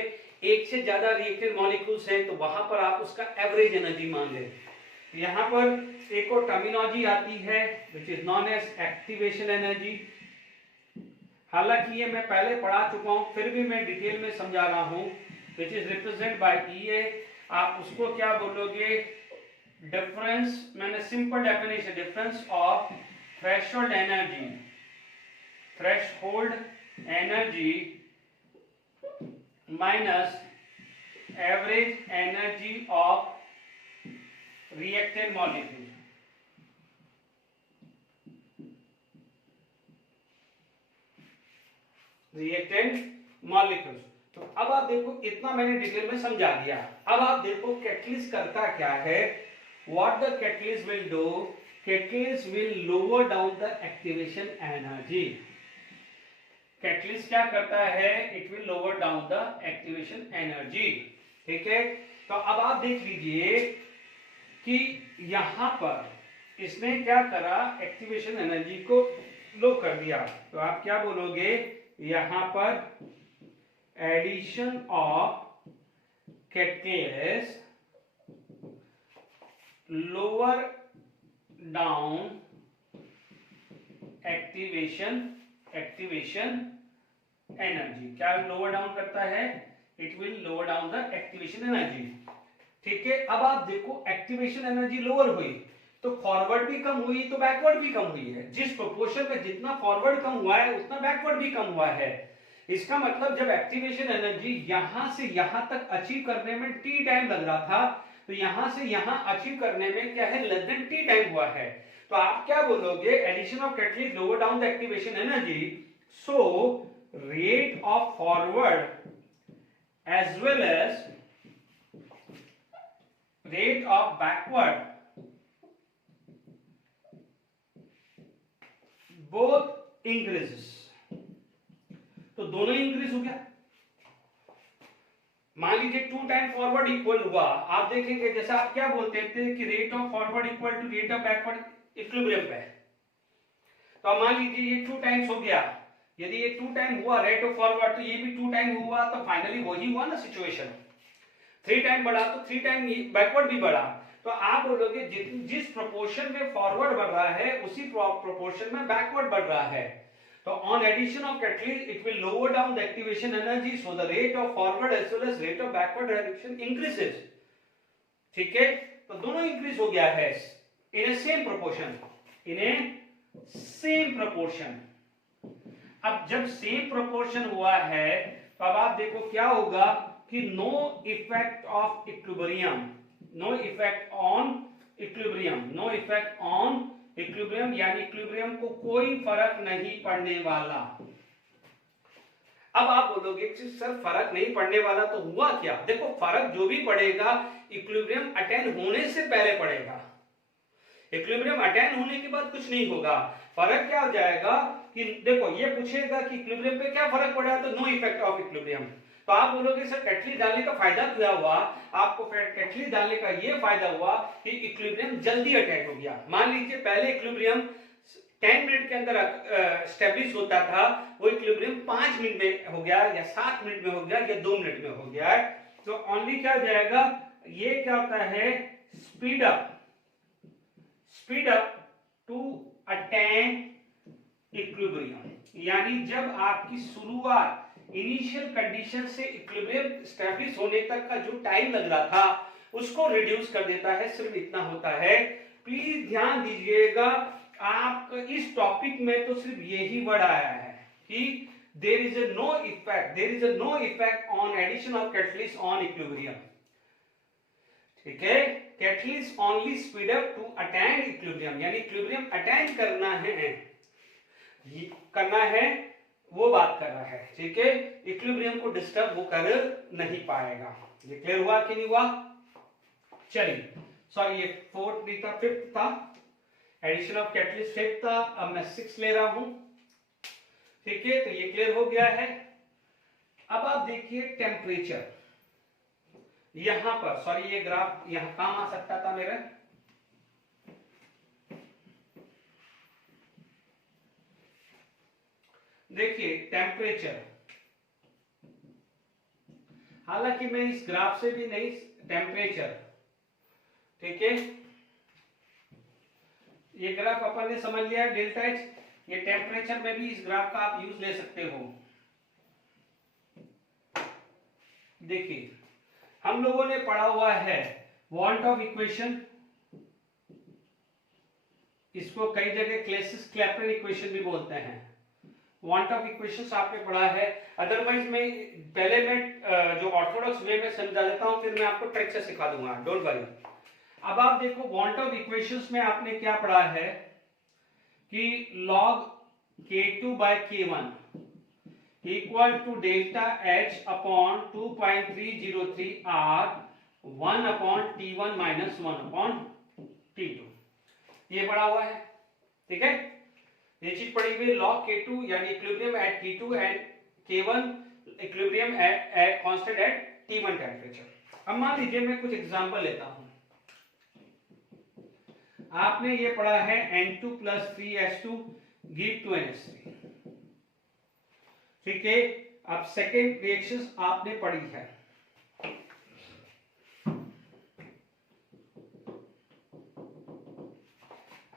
एक से ज्यादा रिएक्टेंट मॉलिक्यूल्स हैं तो वहां पर आप उसका एवरेज एनर्जी मान लें। यहां पर एक और टर्मिनोलॉजी आती है which is known as activation energy. हालांकि ये मैं पहले पढ़ा चुका हूं, फिर भी मैं डिटेल में समझा रहा हूं, व्हिच इज रिप्रेजेंट बाय ईए। आप उसको क्या बोलोगे? डिफरेंस, मैंने simple definition, difference of threshold energy, threshold energy minus average energy of reactant molecule. Reactant molecules. तो अब आप देखो, इतना मैंने डिटेल में समझा दिया। अब आप देखो कैटलिस्ट करता क्या है। What the catalyst will do? Catalyst will lower down the activation energy. Catalyst क्या करता है? It will lower down the activation energy. ठीक है, तो अब आप देख लीजिए कि यहां पर इसने क्या करा, एक्टिवेशन एनर्जी को लो कर दिया, तो आप क्या बोलोगे यहां पर addition of catalyst lower down activation energy. क्या लोअर डाउन करता है? It will lower down the activation energy. ठीक है, अब आप देखो एक्टिवेशन एनर्जी लोअर हुई तो फॉरवर्ड भी कम हुई तो बैकवर्ड भी कम हुई है। जिस प्रोपोर्शन में जितना फॉरवर्ड कम हुआ है उतना बैकवर्ड भी कम हुआ है। इसका मतलब जब एक्टिवेशन एनर्जी यहां से यहां तक अचीव करने में टी टाइम लग रहा था, तो यहां से यहां अचीव करने में क्या है, लेस देन टी टाइम हुआ है। तो आप क्या बोलोगे, addition of catalyst lower down the activation energy, so rate of forward as well as rate of backward both increases. तो दोनों इंक्रीज हो गया। मान लीजिए 2 टाइम फॉरवर्ड इक्वल हुआ, आप देखेंगे जैसे आप क्या बोलते थे कि rate of forward equal to rate of backward equilibrium पे। तो अब मान लीजिए ये 2 टाइम्स हो गया, यदि ये 2 टाइम हुआ रेट ऑफ फॉरवर्ड तो ये भी 2 टाइम हुआ, तो फाइनली वही हुआ ना सिचुएशन। 3 टाइम बढ़ा तो 3 टाइम बैकवर्ड भी बढ़ा। तो आप बोलोगे जिस प्रोपोर्शन में फॉरवर्ड बढ़ रहा है उसी प्रोपोर्शन में बैकवर्ड बढ़ रहा है। So on addition of catalyst, it will lower down the activation energy, so the rate of forward as well as rate of backward reaction increases. ठीक है, तो दोनों इंक्रीज हो गया है in a same proportion, in a same proportion। अब जब सेम प्रोपोर्शन हुआ है तो अब आप देखो क्या होगा कि no effect of equilibrium, no effect on equilibrium, no effect on equilibrium, यानी इक्विलिब्रियम को कोई फर्क नहीं पड़ने वाला। अब आप बोलोगे कि सर फर्क नहीं पड़ने वाला तो हुआ क्या? देखो फर्क जो भी पड़ेगा इक्विलिब्रियम अटेन होने से पहले पड़ेगा। इक्विलिब्रियम अटेन होने के बाद कुछ नहीं होगा। फर्क क्या हो जाएगा कि देखो ये पूछेगा कि इक्विलिब्रियम पे क्या फर्क पड़ा, तो नो इफेक्ट ऑफ इक्विलिब्रियम। तो आप बोलोगे सर कैटलिस्ट डालने का फायदा क्या हुआ? आपको कैटलिस्ट डालने का ये फायदा हुआ कि इक्विलिब्रियम जल्दी अटैक हो गया। मान लीजिए पहले इक्विलिब्रियम 10 मिनट के अंदर स्टेब्लिश होता था, वो इक्विलिब्रियम 5 मिनट में हो गया या 7 मिनट में हो गया या 2 मिनट में हो गया है। तो ओनली क्या हो जाएगा, ये क्या होता है, speed up to attain equilibrium. यानी जब आपकी शुरुआत इनिशियल कंडीशन से इक्विलिब्रियम स्टैब्लिश होने तक का जो टाइम लग रहा था उसको रिड्यूस कर देता है, सिर्फ इतना होता है। प्लीज ध्यान दीजिएगा, आपका इस टॉपिक में तो सिर्फ यही वर्ड आया है कि there is a no effect on addition of catalyst on equilibrium. ठीक है, catalyst only speed up to attain equilibrium, यानी इक्विलिब्रियम अटेन करना है वो बात कर रहा है। ठीक है, इक्विलिब्रियम को डिस्टर्ब वो कर नहीं पाएगा। ये क्लियर हुआ कि नहीं हुआ? चलिए, सॉरी ये 4th नहीं था, 5th था, एडिशन ऑफ कैटलिस्ट 5th था, अब मैं 6 ले रहा हूं। ठीक है, तो ये क्लियर हो गया है। अब आप देखिए टेम्परेचर, यहां पर सॉरी ये ग्राफ यहां काम आ सकता था मेरे। देखिए टेम्परेचर, हालांकि मैं इस ग्राफ से भी नहीं, टेम्परेचर, ठीक है, ये ग्राफ अपन ने समझ लिया डेल्टा एच, ये टेम्परेचर में भी इस ग्राफ का आप यूज ले सकते हो। देखिए हम लोगों ने पढ़ा हुआ है वॉल्ट ऑफ इक्वेशन, इसको कई जगह क्लेसिस-क्लैपेरन इक्वेशन भी बोलते हैं। वॉल्ट ऑफ इक्वेशंस आपने पढ़ा है, अदरवाइज मैं पहले मैं जो ऑर्थोडॉक्स वे में समझा देता हूं, फिर मैं आपको ट्रिक से सिखा दूंगा, डोंट वरी। अब आप देखो वॉल्ट ऑफ इक्वेशंस में आपने क्या पढ़ा है कि log k2 by k1 equal to delta H upon 2.303 r 1 upon t1 minus 1 upon t2, ये पढ़ा हुआ है। ठीक है, ये चीज पड़ी हुई log k2 यानी equilibrium at t2 and k1 equilibrium at constant eight t1 temperature. अब मान लीजिए मैं कुछ एग्जांपल लेता हूं। आपने ये पढ़ा है N2 + 3H2 give to NH3। ठीक है, अब सेकेंड रिएक्शन आपने पढ़ी है,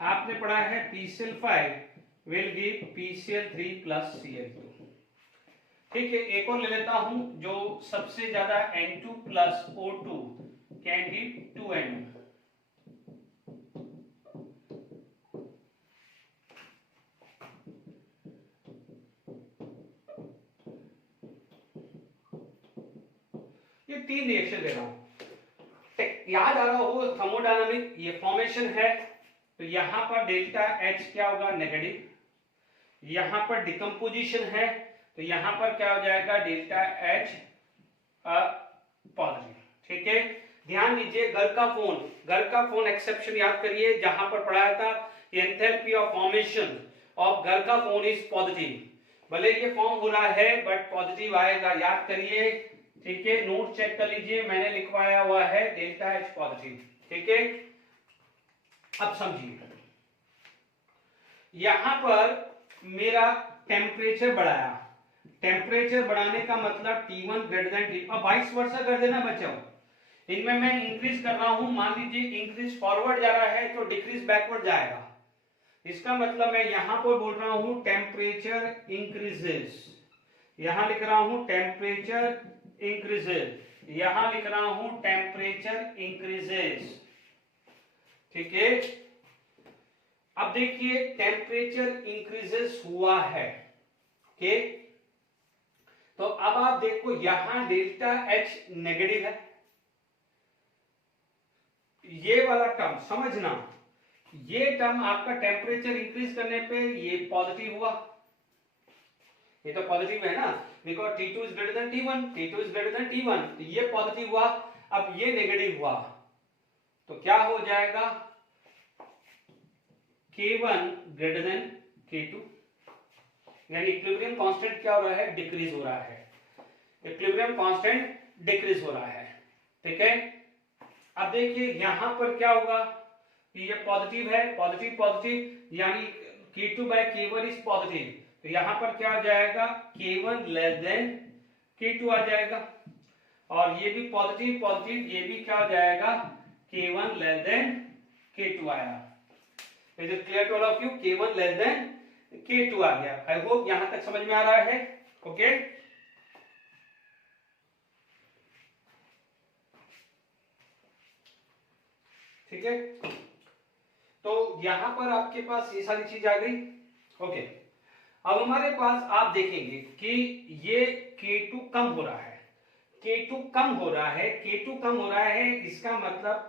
आपने पढ़ा है PCl5 will give PCl3 plus Cl2। ठीक है, एक और ले लेता हूं जो सबसे ज्यादा N2 plus O2 can give 2NO। ये तीन रिएक्शन दे रहा हूं, याद आ रहा हो थर्मोडायनामिक ये फॉर्मेशन है, तो यहां पर डेल्टा H क्या होगा, नेगेटिव। यहां पर डिकम्पोजिशन है तो यहां पर क्या हो जाएगा, डेल्टा H पॉजिटिव। ठीक है, ध्यान दीजिए घर का फोन एक्सेप्शन याद करिए, जहां पर पढ़ाया था एंथैल्पी ऑफ फॉर्मेशन ऑफ घर का फोन इज पॉजिटिव। भले ये फॉर्म हो रहा है बट पॉजिटिव आएगा, याद करिए। ठीक है, नोट चेक कर लीजिए, मैंने लिखवाया हुआ है डेल्टा H पॉजिटिव। ठीक है, अब समझिए, यहां पर मेरा टेम्परेचर बढ़ाया, टेम्परेचर बढ़ाने का मतलब T1 ग्रेटर देन T, अब वाइस वर्सा कर देना बच्चों। इनमें मैं इंक्रीज कर रहा हूं, मान लीजिए इंक्रीज फॉरवर्ड जा रहा है तो डिक्रीज बैकवर्ड जाएगा। इसका मतलब मैं यहां पर बोल रहा हूं टेम्परेचर इंक्रीजेस, यहां लिख रहा हूं टेम्परेचर इंक्रीजेस, यहां लिख रहा हूं टेम्परेचर इंक्रीजेस। ठीक है, अब देखिए टेम्परेचर इंक्रीजेस हुआ है। ओके, तो अब आप देखो यहां डेल्टा H नेगेटिव है, ये वाला टर्म समझना, ये टर्म आपका टेम्परेचर इंक्रीज करने पे ये पॉजिटिव हुआ, ये तो पॉजिटिव है ना, because T2 is greater then T1, T2 is greater then T1, तो ये पॉजिटिव हुआ। अब ये नेगेटिव हुआ तो क्या हो जाएगा, K1 ग्रेटर देन K2, यानी इक्विलिब्रियम कांस्टेंट क्या हो रहा है, डिक्रीज हो रहा है, इक्विलिब्रियम कांस्टेंट डिक्रीज हो रहा है। ठीक है, अब देखिए यहां पर क्या होगा कि ये पॉजिटिव है, पॉजिटिव पॉजिटिव यानी K2 by K1 is positive, तो यहां पर क्या आ जाएगा, K1 लेस देन K2 आ जाएगा, और ये भी पॉजिटिव पॉजिटिव, ये भी क्या हो जाएगा, K1 लेस देन K2 आया। Is it clear to all of you, K1 less than K2 आ गया। आई होप यहां तक समझ में आ रहा है। ओके, ठीक है, तो यहां पर आपके पास ये सारी चीज आ गई। ओके, अब हमारे पास आप देखेंगे कि ये K2 कम हो रहा है, K2 कम हो रहा है, K2 कम हो रहा है, इसका मतलब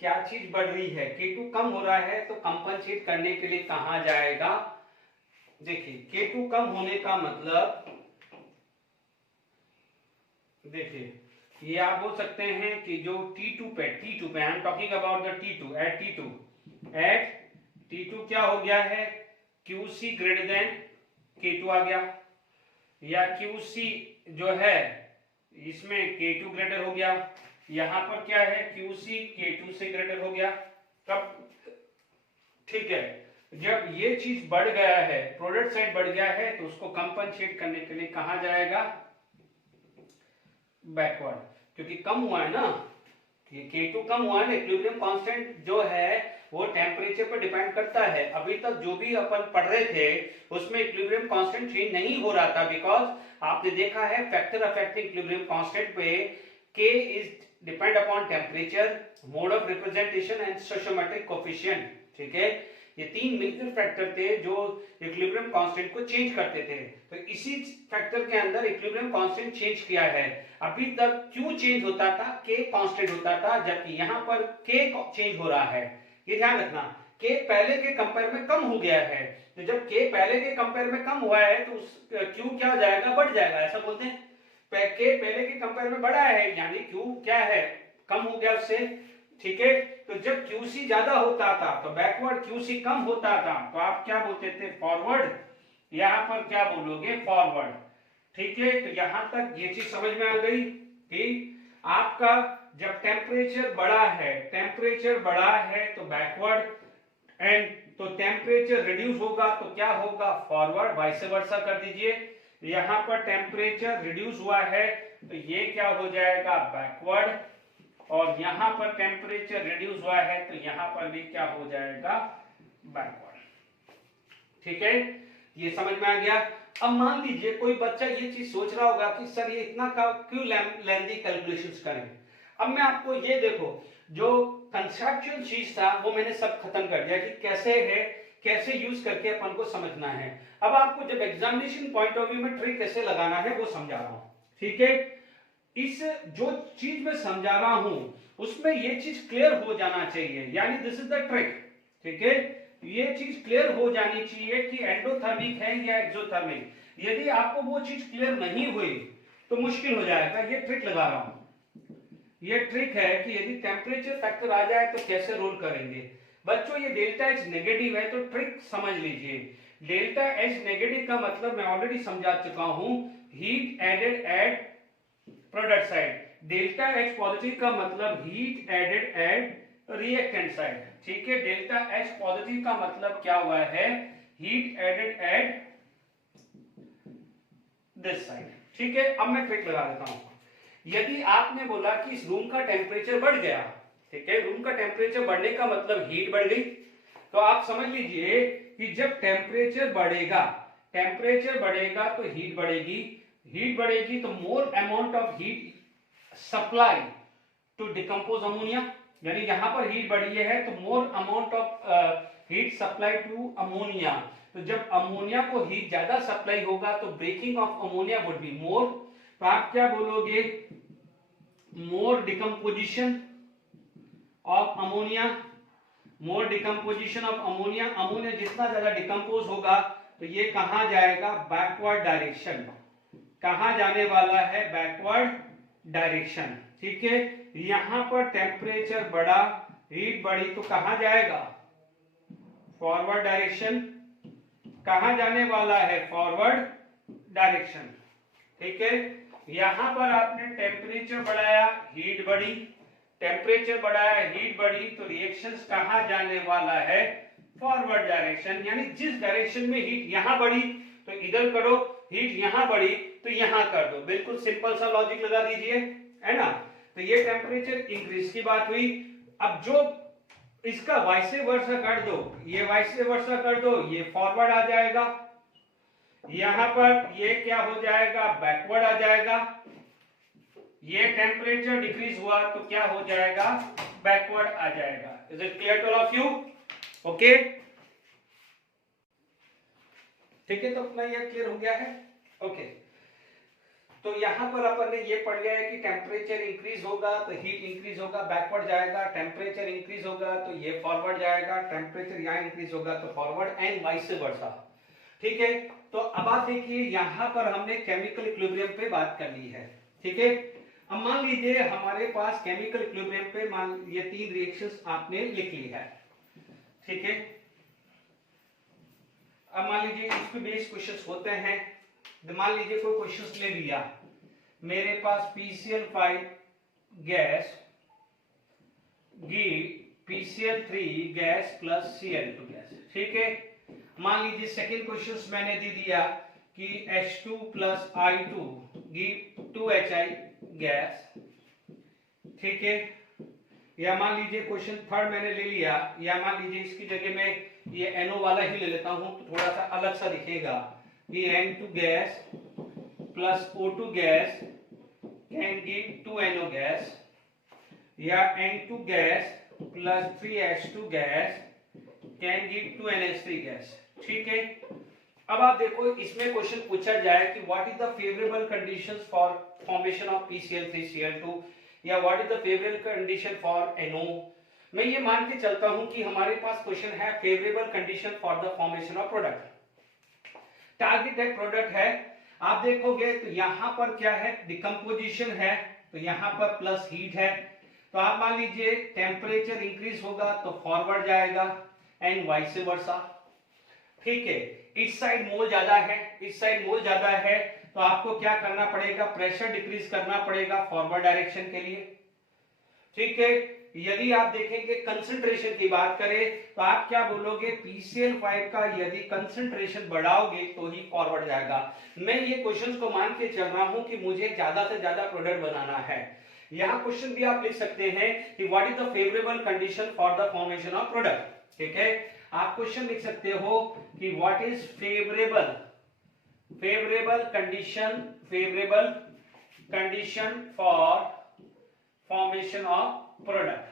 क्या चीज बढ़ रही है, K2 कम हो रहा है तो कंपनसेट करने के लिए कहां जाएगा। देखिए K2 कम होने का मतलब, देखिए ये आप बोल सकते हैं कि जो T2 पे I am talking about the T2 at T2 क्या हो गया है, QC ग्रेटर देन K2 आ गया, या QC जो है इसमें K2 ग्रेटर हो गया, यहां पर क्या है QC K2 से ग्रेटर हो गया। कब, ठीक है, जब ये चीज बढ़ गया है, प्रोडक्ट साइड बढ़ गया है, तो उसको कंपनसेट करने के लिए कहां जाएगा, बैकवर्ड, क्योंकि कम हुआ है ना, K2 कम हुआ है ना, इक्विलिब्रियम कांस्टेंट जो है वो टेम्परेचर पर डिपेंड करता है। अभी तक जो भी अपन पढ़ रहे थे उसमें इक्विलिब्रियम कांस्टेंट चेंज नहीं हो रहा था, बिकॉज आपने देखा है फैक्टर अफेक्टिंग इक्विलिब्रियम कांस्टेंट पे K is depend upon temperature, mode of representation and stoichiometric coefficient. ठीक है, ये तीन मेजर फैक्टर थे जो इक्विलिब्रियम कांस्टेंट को चेंज करते थे, तो इसी फैक्टर के अंदर इक्विलिब्रियम कांस्टेंट चेंज किया है। अभी तक Q चेंज होता था, K कांस्टेंट होता था, जबकि यहाँ पर K चेंज हो रहा है, ये ध्यान रखना। K पहले के कंपेयर में कम हो गया है, तो जब K पहले के कंपेयर में कम हुआ है तो Q क्या हो जाएगा, बढ़ जाएगा, ऐसा बोलते हैं। K पहले के कंपेयर में बढ़ा है यानी Q क्या है, कम हो गया उससे। ठीक है, तो जब QC ज्यादा होता था तो बैकवर्ड QC कम होता था, तो आप क्या बोलते थे, फॉरवर्ड, यहां पर क्या बोलोगे, फॉरवर्ड। ठीक है, तो यहां तक ये चीज समझ में आ गई कि आपका जब टेम्परेचर बढ़ा है तो बैकवर्ड, एंड तो टेम्परेचर रिड्यूस होगा तो क्या होगा, फॉरवर्ड, वाइस वर्सा कर दीजिए। यहाँ पर टेम्परेचर रिड्यूस हुआ है तो ये क्या हो जाएगा, बैकवर्ड, और यहाँ पर टेम्परेचर रिड्यूस हुआ है तो यहाँ पर भी क्या हो जाएगा, बैकवर्ड। ठीक है, ये समझ में आ गया। अब मान लीजिए कोई बच्चा ये चीज सोच रहा होगा कि सर ये इतना क्यों लेंथी कैलकुलेशंस करें। अब मैं आपको ये देखो, जो कंसेप्चुअल चीज था वो मैंने सब खत्म कर दिया कि कैसे है, कैसे यूज करके अपन को समझना है। अब आपको जब एग्जामिनेशन पॉइंट ऑफ व्यू में ट्रिक कैसे लगाना है वो समझा रहा हूं। ठीक है, इस जो चीज मैं समझा रहा हूं उसमें ये चीज क्लियर हो जाना चाहिए, यानी दिस इज द ट्रिक। ठीक है, ये चीज क्लियर हो जानी चाहिए कि एंडोथर्मिक है या एक्सोथर्मिक। यदि आपको वो चीज क्लियर नहीं हुई तो मुश्किल हो जाएगा। ये ट्रिक लगा रहा हूं, ये ट्रिक है कि यदि टेम्परेचर फैक्टर आ जाए तो कैसे रोल करेंगे। बच्चों ये डेल्टा एच नेगेटिव है तो ट्रिक समझ लीजिए। डेल्टा एच नेगेटिव का मतलब मैं ऑलरेडी समझा चुका हूं, heat added at product side. Delta H positive का मतलब heat added at reactant side. ठीक है, डेल्टा एच पॉजिटिव का मतलब क्या हुआ है, heat added at this side. ठीक है, अब मैं ट्रिक लगा देता हूं। यदि आपने बोला कि इस रूम का टेम्परेचर बढ़ गया, ठीक है, रूम का टेम्परेचर बढ़ने का मतलब हीट बढ़ गई, तो आप समझ लीजिए कि जब टेम्परेचर बढ़ेगा, टेम्परेचर बढ़ेगा तो हीट बढ़ेगी, हीट बढ़ेगी तो more amount of heat supply to decompose ammonia, यानी यहां पर हीट बढ़ी है तो more amount of heat supply to ammonia. तो जब अमोनिया को हीट ज्यादा सप्लाई होगा तो breaking of ammonia would be more. तो आप क्या बोलोगे, more decomposition of ammonia, more decomposition of ammonia. Ammonia जितना ज्यादा डिकम्पोज होगा तो ये कहां जाएगा, बैकवर्ड डायरेक्शन। कहां जाने वाला है, बैकवर्ड डायरेक्शन। ठीक है, यहां पर टेम्परेचर बढ़ा, हीट बढ़ी तो कहां जाएगा, फॉरवर्ड डायरेक्शन। कहां जाने वाला है, फॉरवर्ड डायरेक्शन। ठीक है, यहां पर आपने टेम्परेचर बढ़ाया, हीट बढ़ी, टेम्परेचर बढ़ाया, हीट बढ़ी, तो रिएक्शंस कहां जाने वाला है, फॉरवर्ड डायरेक्शन। यानी जिस डायरेक्शन में हीट यहां बढ़ी तो इधर करो, हीट यहां बढ़ी तो यहां कर दो। बिल्कुल सिंपल सा लॉजिक लगा दीजिए, है ना। तो ये टेम्परेचर इंक्रीज की बात हुई। अब जो इसका वाइस वर्सा कर दो, ये वाइस वर्सा कर दो, ये फॉरवर्ड आ जाएगा, यहां पर ये क्या हो जाएगा, बैकवर्ड आ जाएगा। ये टेम्परेचर डिक्रीज हुआ तो क्या हो जाएगा, बैकवर्ड आ जाएगा। Is it clear to all of you? Okay, ठीक है, तो अपना ये क्लियर हो गया है। ओके, तो यहां पर अपन ने ये पढ़ लिया है कि टेम्परेचर इंक्रीज होगा तो हीट इंक्रीज होगा, बैकवर्ड जाएगा, टेम्परेचर इंक्रीज होगा तो ये फॉरवर्ड जाएगा, टेम्परेचर यहां इंक्रीज होगा तो फॉरवर्ड, एंड वाइस वर्सा। ठीक है, तो अब आप देखिए यहां पर हमने केमिकल इक्विलिब्रियम पे बात कर ली है। ठीक है, अब मान लीजिए हमारे पास केमिकल इक्विलिब्रियम पे मान ये तीन रिएक्शंस आपने लिख ली है। ठीक है, अब मान लीजिए इस पे बेस्ड क्वेश्चंस होते हैं। मान लीजिए कोई क्वेश्चंस ले लिया, मेरे पास PCl5 gas PCl3 gas plus Cl2 gas. ठीक है, मान लीजिए सेकेंड क्वेश्चन मैंने दे दिया कि H2 plus I2 2HI gas. ठीक है, या मान लीजिए क्वेश्चन थर्ड मैंने ले लिया, या मान लीजिए इसकी जगह में ये NO वाला ही ले लेता हूं तो थोड़ा सा अलग सा दिखेगा कि N2 gas plus O2 gas can give 2NO gas, या N2 gas plus 3H2 gas can give 2NH3 gas. ठीक है, अब आप देखो इसमें क्वेश्चन पूछा जाए कि what is the favourable conditions for formation of PCl3Cl2 या what is the favourable condition for NO। मैं ये मान के चलता हूं कि हमारे पास क्वेश्चन है favourable condition for the formation of product, target है प्रोडक्ट है। आप देखोगे तो यहां पर क्या है, डिकम्पोजिशन है, तो यहां पर प्लस हीट है। तो आप मान लीजिए टेम्परेचर इंक्रीज होगा तो फॉरवर्ड जाएगा एंड वाइस वर्सा। ठीक है, इस साइड मोल ज्यादा है, इस साइड मोल ज्यादा है, तो आपको क्या करना पड़ेगा, प्रेशर डिक्रीज करना पड़ेगा फॉरवर्ड डायरेक्शन के लिए। ठीक है, यदि आप देखेंगे कंसंट्रेशन की बात करें तो आप क्या बोलोगे, PCl5 का यदि कंसंट्रेशन बढ़ाओगे तो ही फॉरवर्ड जाएगा। मैं ये क्वेश्चंस को मान के चल रहा हूं कि मुझे ज्यादा से ज्यादा प्रोडक्ट बनाना है। यहाँ क्वेश्चन भी आप लिख सकते हैं कि what is the favourable condition for the formation of product. ठीक है, आप क्वेश्चन लिख सकते हो कि what is favourable condition for formation of product.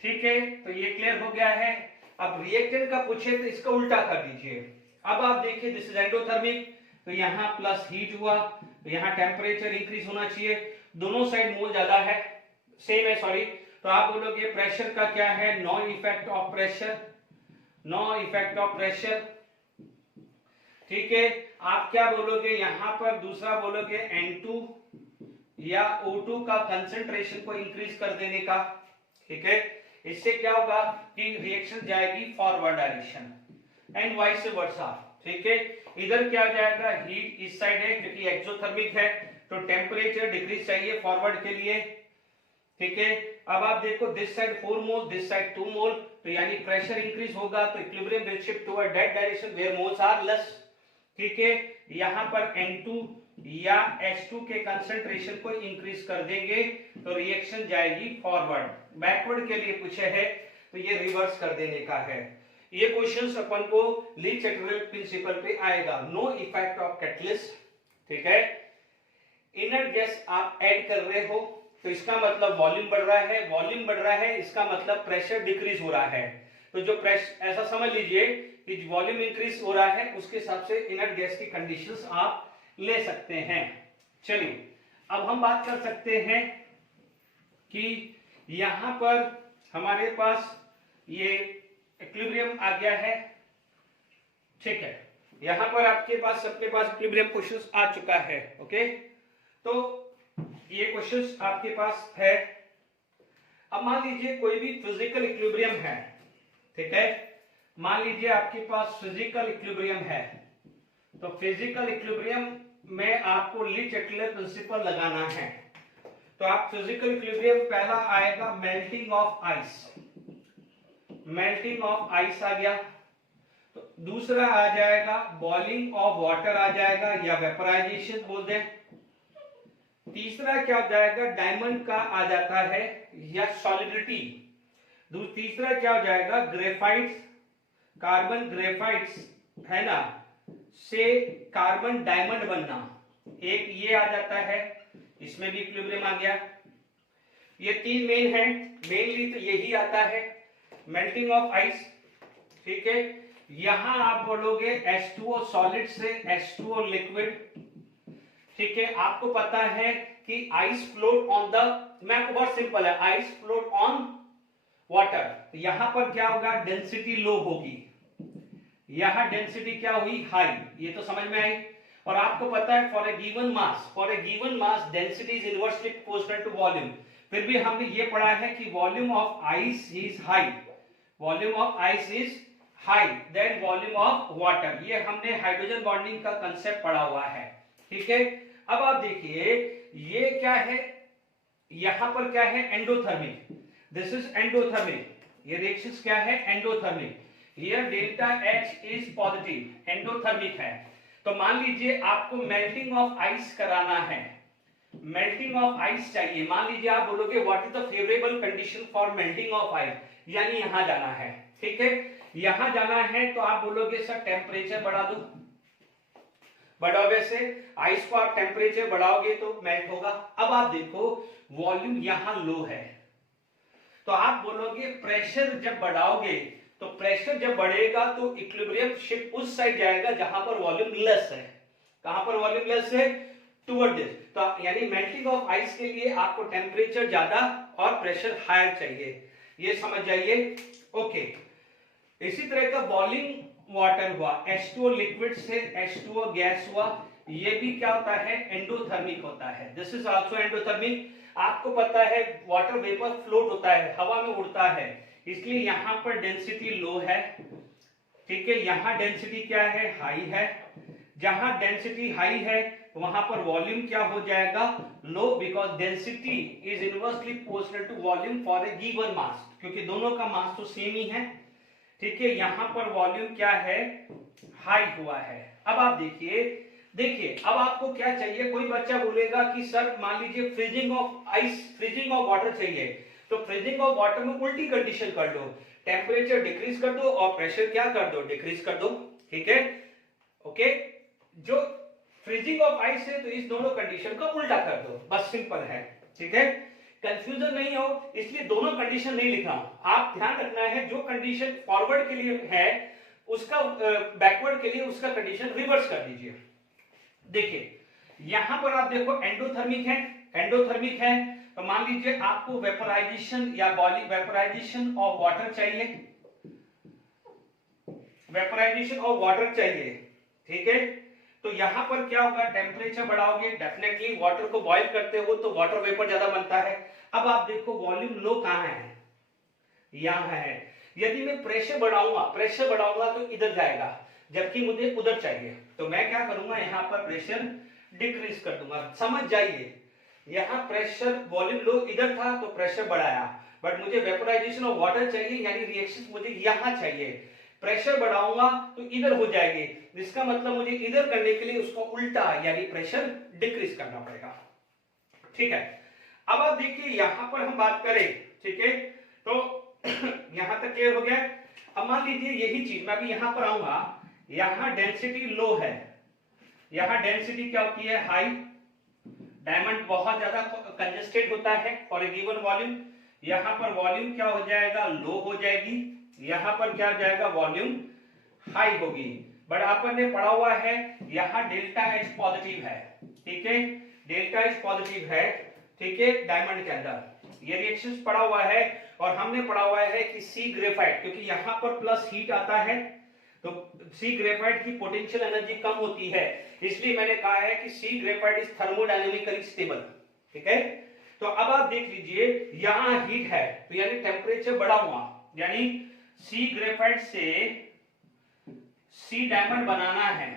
ठीक है, तो ये क्लियर हो गया है। अब रिएक्टेंट का पूछे तो इसका उल्टा कर दीजिए। अब आप देखिए दिस इज एंडोथर्मिक, तो यहाँ प्लस हीट हुआ, तो यहाँ टेम्परेचर इंक्रीज होना चाहिए, दोनों साइड मोल ज्यादा है, सेम है सॉरी। तो आप बोलोगे प्रेशर का क्या है, नो इफेक्ट ऑफ प्रेशर। ठीक है, आप क्या बोलोगे, यहां पर दूसरा बोलोगे N2 या O2 का कंसंट्रेशन को इंक्रीज कर देने का। ठीक है, इससे क्या होगा कि रिएक्शन जाएगी फॉरवर्ड डायरेक्शन एंड वाइस वर्सा। ठीक है, इधर क्या जाएगा, हीट इस साइड है क्योंकि एक्सोथर्मिक है, तो टेम्परेचर डिक्रीज चाहिए फॉरवर्ड के लिए। ठीक है, अब आप देखो this side 4 mole, this side 2 mole, तो यानी प्रेशर इंक्रीज होगा तो equilibrium will shift toward that direction where moles are less. ठीक है, यहां पर N2 या H2 के कंसंट्रेशन को इंक्रीज कर देंगे तो रिएक्शन जाएगी फॉरवर्ड। बैकवर्ड के लिए पूछे है तो ये रिवर्स कर देने का है। ये क्वेश्चंस अपन को ली चैटरल प्रिंसिपल पे आएगा। No effect of catalyst. ठीक है, इनर्ट गैस आप ऐड कर रहे हो तो इसका मतलब वॉल्यूम बढ़ रहा है, इसका मतलब प्रेशर डिक्रीज हो रहा है। तो जो प्रेशर, ऐसा समझ लीजिए कि वॉल्यूम इंक्रीज हो रहा है उसके हिसाब से इनर्ट गैस की कंडीशंस आप ले सकते हैं। चलिए अब हम बात कर सकते हैं कि यहां पर हमारे पास ये इक्विलिब्रियम आ गया है। ठीक है, यहां पर आपके पास सबके पास इक्विलिब्रियम क्वेश्चंस आ चुका है। ओके, तो ये क्वेश्चंस आपके पास है। अब मान लीजिए कोई भी फिजिकल इक्विलिब्रियम है। ठीक है, मान लीजिए आपके पास फिजिकल इक्विलिब्रियम है, तो फिजिकल इक्विलिब्रियम में आपको ली चैटलर प्रिंसिपल लगाना है। तो आप फिजिकल इक्विलिब्रियम पहला आएगा मेल्टिंग ऑफ आइस आ गया, तो दूसरा आ जाएगा बॉइलिंग ऑफ वाटर आ जाएगा या वेपराइजेशन बोल दें। तीसरा क्या हो जाएगा, डायमंड का आ जाता है या सॉलिडिटी। तीसरा क्या हो जाएगा, ग्रेफाइट्स, कार्बन ग्रेफाइट्स है ना, से कार्बन डायमंड बनना, एक ये आ जाता है, इसमें भी इक्विलिब्रियम आ गया। ये तीन मेन है, मेनली तो यही आता है मेल्टिंग ऑफ आइस। ठीक है, यहां आप बोलोगे H2O सॉलिड से H2O लिक्विड। ठीक है, आपको पता है कि आइस फ्लोट ऑन द, मैं आपको बहुत सिंपल है, आइस फ्लोट ऑन वाटर। यहां पर क्या होगा, डेंसिटी लो होगी, यहां डेंसिटी क्या हुई, हाई। ये तो समझ में आई। और आपको पता है for a given mass density is inversely proportional to volume. फिर भी हमने ये पढ़ा है कि volume of ice is high than volume of water. ये हमने हाइड्रोजन बॉन्डिंग का कंसेप्ट पढ़ा हुआ है। ठीक है, अब आप देखिए ये क्या है, यहां पर क्या है, एंडोथर्मिक, दिस इज एंडोथर्मिक, ये रिएक्शंस क्या है, endothermic. Here delta H is positive, endothermic है। तो मान लीजिए आपको मेल्टिंग ऑफ आइस कराना है, मेल्टिंग ऑफ आइस चाहिए। मान लीजिए आप बोलोगे what is the favourable condition for melting of ice, यानी यहां जाना है। ठीक है, यहां जाना है तो आप बोलोगे सर टेम्परेचर बढ़ा दो, बढ़ाओगे से आइस को आप टेम्परेचर बढ़ाओगे तो मेल्ट होगा। अब आप देखो वॉल्यूम यहां लो है, तो आप बोलोगे प्रेशर जब बढ़ाओगे, तो प्रेशर जब बढ़ेगा तो इक्विलिब्रियम शिफ्ट उस साइड जाएगा जहां पर वॉल्यूम लेस है। कहां पर वॉल्यूम लेस है, टुवर्ड दिस। तो यानी मेल्टिंग ऑफ आइस के लिए आपको टेम्परेचर ज्यादा और प्रेशर हायर चाहिए, ये समझ जाइए। ओके, इसी तरह का बॉइलिंग वाटर हुआ, H2O लिक्विड से H2O गैस हुआ, ये भी क्या होता है, एंडोथर्मिक होता है। This is also endothermic. आपको पता है वाटर वेपर फ्लोट होता है, हवा में उड़ता है, इसलिए यहां पर डेंसिटी लो है। ठीक है, यहां डेंसिटी क्या है, हाई है। जहां डेंसिटी हाई है वहां पर वॉल्यूम क्या हो जाएगा, low, because density is inversely proportional to volume for a given mass, क्योंकि दोनों का मास तो सेम ही है। ठीक है, यहां पर वॉल्यूम क्या है, हाई हुआ है। अब आप देखिए अब आपको क्या चाहिए, कोई बच्चा बोलेगा कि सर मान लीजिए freezing of ice, freezing of water चाहिए, तो फ्रीजिंग ऑफ वाटर में उल्टी कंडीशन कर दो, टेम्परेचर डिक्रीज कर दो और प्रेशर क्या कर दो, डिक्रीज कर दो। ठीक है, ओके। जो फ्रीजिंग ऑफ आइस है तो इस दोनों कंडीशन को उल्टा कर दो, बस सिंपल है। ठीक है, कंफ्यूजन नहीं हो इसलिए दोनों कंडीशन नहीं लिखा हूं। आप ध्यान रखना है जो कंडीशन फॉरवर्ड के लिए है उसका बैकवर्ड के लिए उसका कंडीशन रिवर्स कर दीजिए। देखिए यहां पर आप देखो एंडोथर्मिक है, एंडोथर्मिक है तो मान लीजिए आपको वेपराइजेशन या बॉली वेपराइजेशन ऑफ वाटर चाहिए, वेपराइजेशन ऑफ वाटर चाहिए। ठीक है, तो यहां पर क्या होगा, टेम्परेचर बढ़ाओगे डेफिनेटली वाटर को बॉईल करते हो तो वाटर वेपर ज्यादा बनता है। अब आप देखो वॉल्यूम लो कहां है, यहां है। यदि मैं प्रेशर बढ़ाऊंगा तो इधर जाएगा, जबकि मुझे उधर चाहिए, तो मैं क्या करूंगा, यहां पर प्रेशर डिक्रीज कर दूंगा। समझ जाइए, यहां प्रेशर वॉल्यूम लो इधर था तो प्रेशर बढ़ाया, बट मुझे वेपराइजेशन ऑफ वाटर चाहिए यानी रिएक्शन मुझे यहां चाहिए, प्रेशर बढ़ाऊंगा तो इधर हो जाएगी, जिसका मतलब मुझे इधर करने के लिए उसको उल्टा यानी प्रेशर डिक्रीज करना पड़ेगा। ठीक है, अब आप देखिए यहां पर हम बात करें, ठीक है, तो यहां तक क्लियर हो गया। अब मान लीजिए यही चीज मैं अभी यहां पर आऊंगा, यहां डेंसिटी लो है, यहां डेंसिटी क्या होती है, हाई, डायमंड बहुत ज्यादा कंजेस्टेड होता है फॉर ए गिवन वॉल्यूम। यहां पर वॉल्यूम क्या हो जाएगा, लो हो जाएगी, यहां पर क्या हो जाएगा, वॉल्यूम हाई होगी। बट अपन ने पढ़ा हुआ है यहां डेल्टा एच पॉजिटिव है, ठीक है, डेल्टा एच पॉजिटिव है, ठीक है, डायमंड के अंदर ये रिएक्शंस पढ़ा हुआ है। और हमने पढ़ा हुआ है कि सी ग्रेफाइट, क्योंकि यहां पर प्लस हीट आता है तो सी ग्रेफाइट की पोटेंशियल एनर्जी कम होती है, इसलिए मैंने कहा है कि सी ग्रेफाइट इज थर्मोडायनेमिकली स्टेबल। ठीक है, तो अब आप देख लीजिए यहां हीट है तो यानी टेम्परेचर बढ़ा हुआ, यानी सी ग्रेफाइट से सी डायमंड बनाना है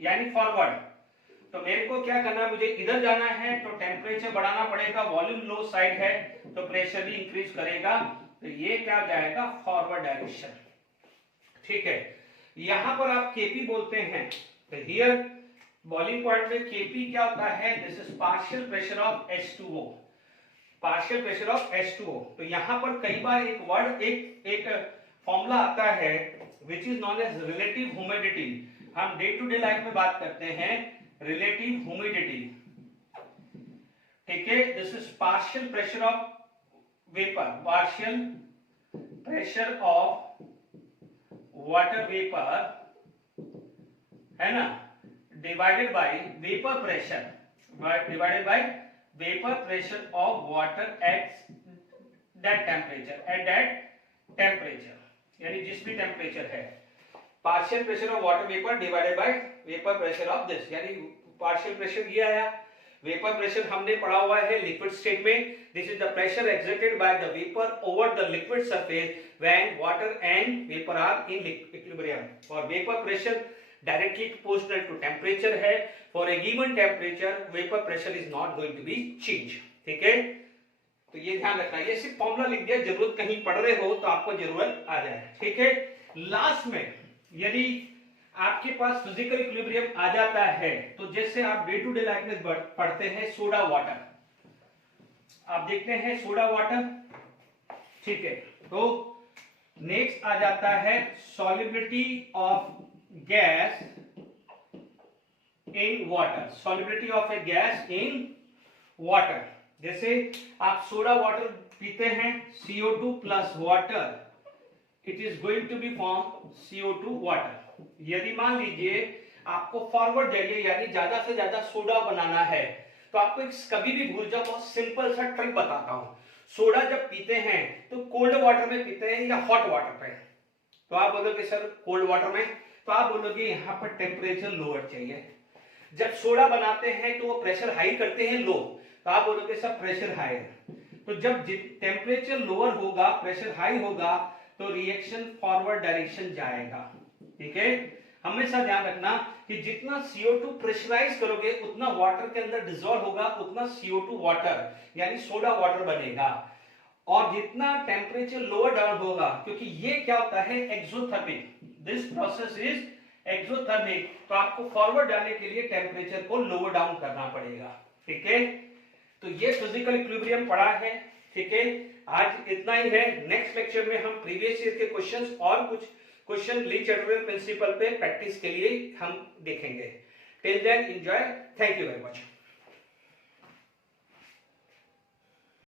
यानी फॉरवर्ड, तो मेरे को क्या करना है, मुझे इधर जाना है तो टेम्परेचर बढ़ाना पड़ेगा, वॉल्यूम लो साइड है तो प्रेशर भी इंक्रीज करेगा, तो ये क्या जाएगा, फॉरवर्ड डायरेक्शन। ठीक है, यहां पर आप केपी बोलते हैं, तो हियर बॉइलिंग पॉइंट में केपी क्या होता है, this is partial pressure of H2O, partial pressure of H2O। तो यहां पर कई बार एक वर्ड एक फॉर्मूला आता है which is known as relative humidity. हम डे टू डे लाइफ में बात करते हैं रिलेटिव ह्यूमिडिटी, ठीक है, this is partial pressure of vapour, partial pressure of water vapour, है ना, divided by vapour pressure, divided by vapour pressure of water at that temperature, यानी जिस भी टेम्परेचर है, partial pressure of water vapour divided by vapour pressure of this, यानी पार्शियल प्रेशर ये आया। वेपर प्रेशर हमने पढ़ा हुआ है लिक्विड स्टेट में, this is the pressure exerted by the vapour over the liquid surface when water and vapour are in equilibrium. और vapour pressure directly proportional to temperature है, for a given temperature vapour pressure is not going to be change. ठीक है, तो ये ध्यान रखना, ये सिर्फ फॉर्मूला लिख दिया, जरूरत कहीं पढ़ रहे हो तो आपको जरूरत आ जाए। ठीक है, लास्ट में यदि आपके पास फिजिकल इक्विलिब्रियम आ जाता है तो जैसे आप डे टू डे लाइफ में पढ़ते हैं सोडा वाटर, आप देखते हैं सोडा वाटर, ठीक है, तो नेक्स्ट आ जाता है solubility of gas in water, solubility of a gas in water. जैसे आप सोडा वाटर पीते हैं, CO2 plus water, it is going to be form CO2 water. यदि मान लीजिए आपको फॉरवर्ड जाइए यानी ज्यादा से ज्यादा सोडा बनाना है तो आपको कभी भी भूल जाओ, बहुत सिंपल सा ट्रिक बताता हूं। सोडा जब पीते हैं तो कोल्ड वाटर में पीते हैं या हॉट वाटर पे, तो आप बोलोगे सर कोल्ड वाटर में, तो आप बोलोगे यहां पर टेम्परेचर लोअर चाहिए। जब सोडा बनाते हैं तो वो प्रेशर हाई करते हैं, लो, तो आप बोलोगे सर प्रेशर हाई है। तो जब टेम्परेचर लोअर होगा, प्रेशर हाई होगा, तो रिएक्शन फॉरवर्ड डायरेक्शन जाएगा। ठीक है, हमेशा ध्यान रखना कि जितना CO2 प्रेशराइज करोगे उतना वाटर के अंदर डिसॉल्व होगा, उतना CO2 वाटर यानी सोडा वाटर बनेगा। और जितना टेम्परेचर लोअर डाउन होगा, क्योंकि ये क्या होता है exothermic, this process is exothermic, तो आपको फॉरवर्ड जाने के लिए टेम्परेचर को लोअर डाउन करना पड़ेगा। ठीक है, तो ये फिजिकल इक्विलिब्रियम पढ़ा है। ठीक है, आज इतना ही है। नेक्स्ट लेक्चर में हम प्रीवियस ईयर के क्वेश्चंस और कुछ क्वेश्चन ली चैटरवेल प्रिंसिपल पे प्रैक्टिस के लिए हम देखेंगे। Till then enjoy, thank you very much.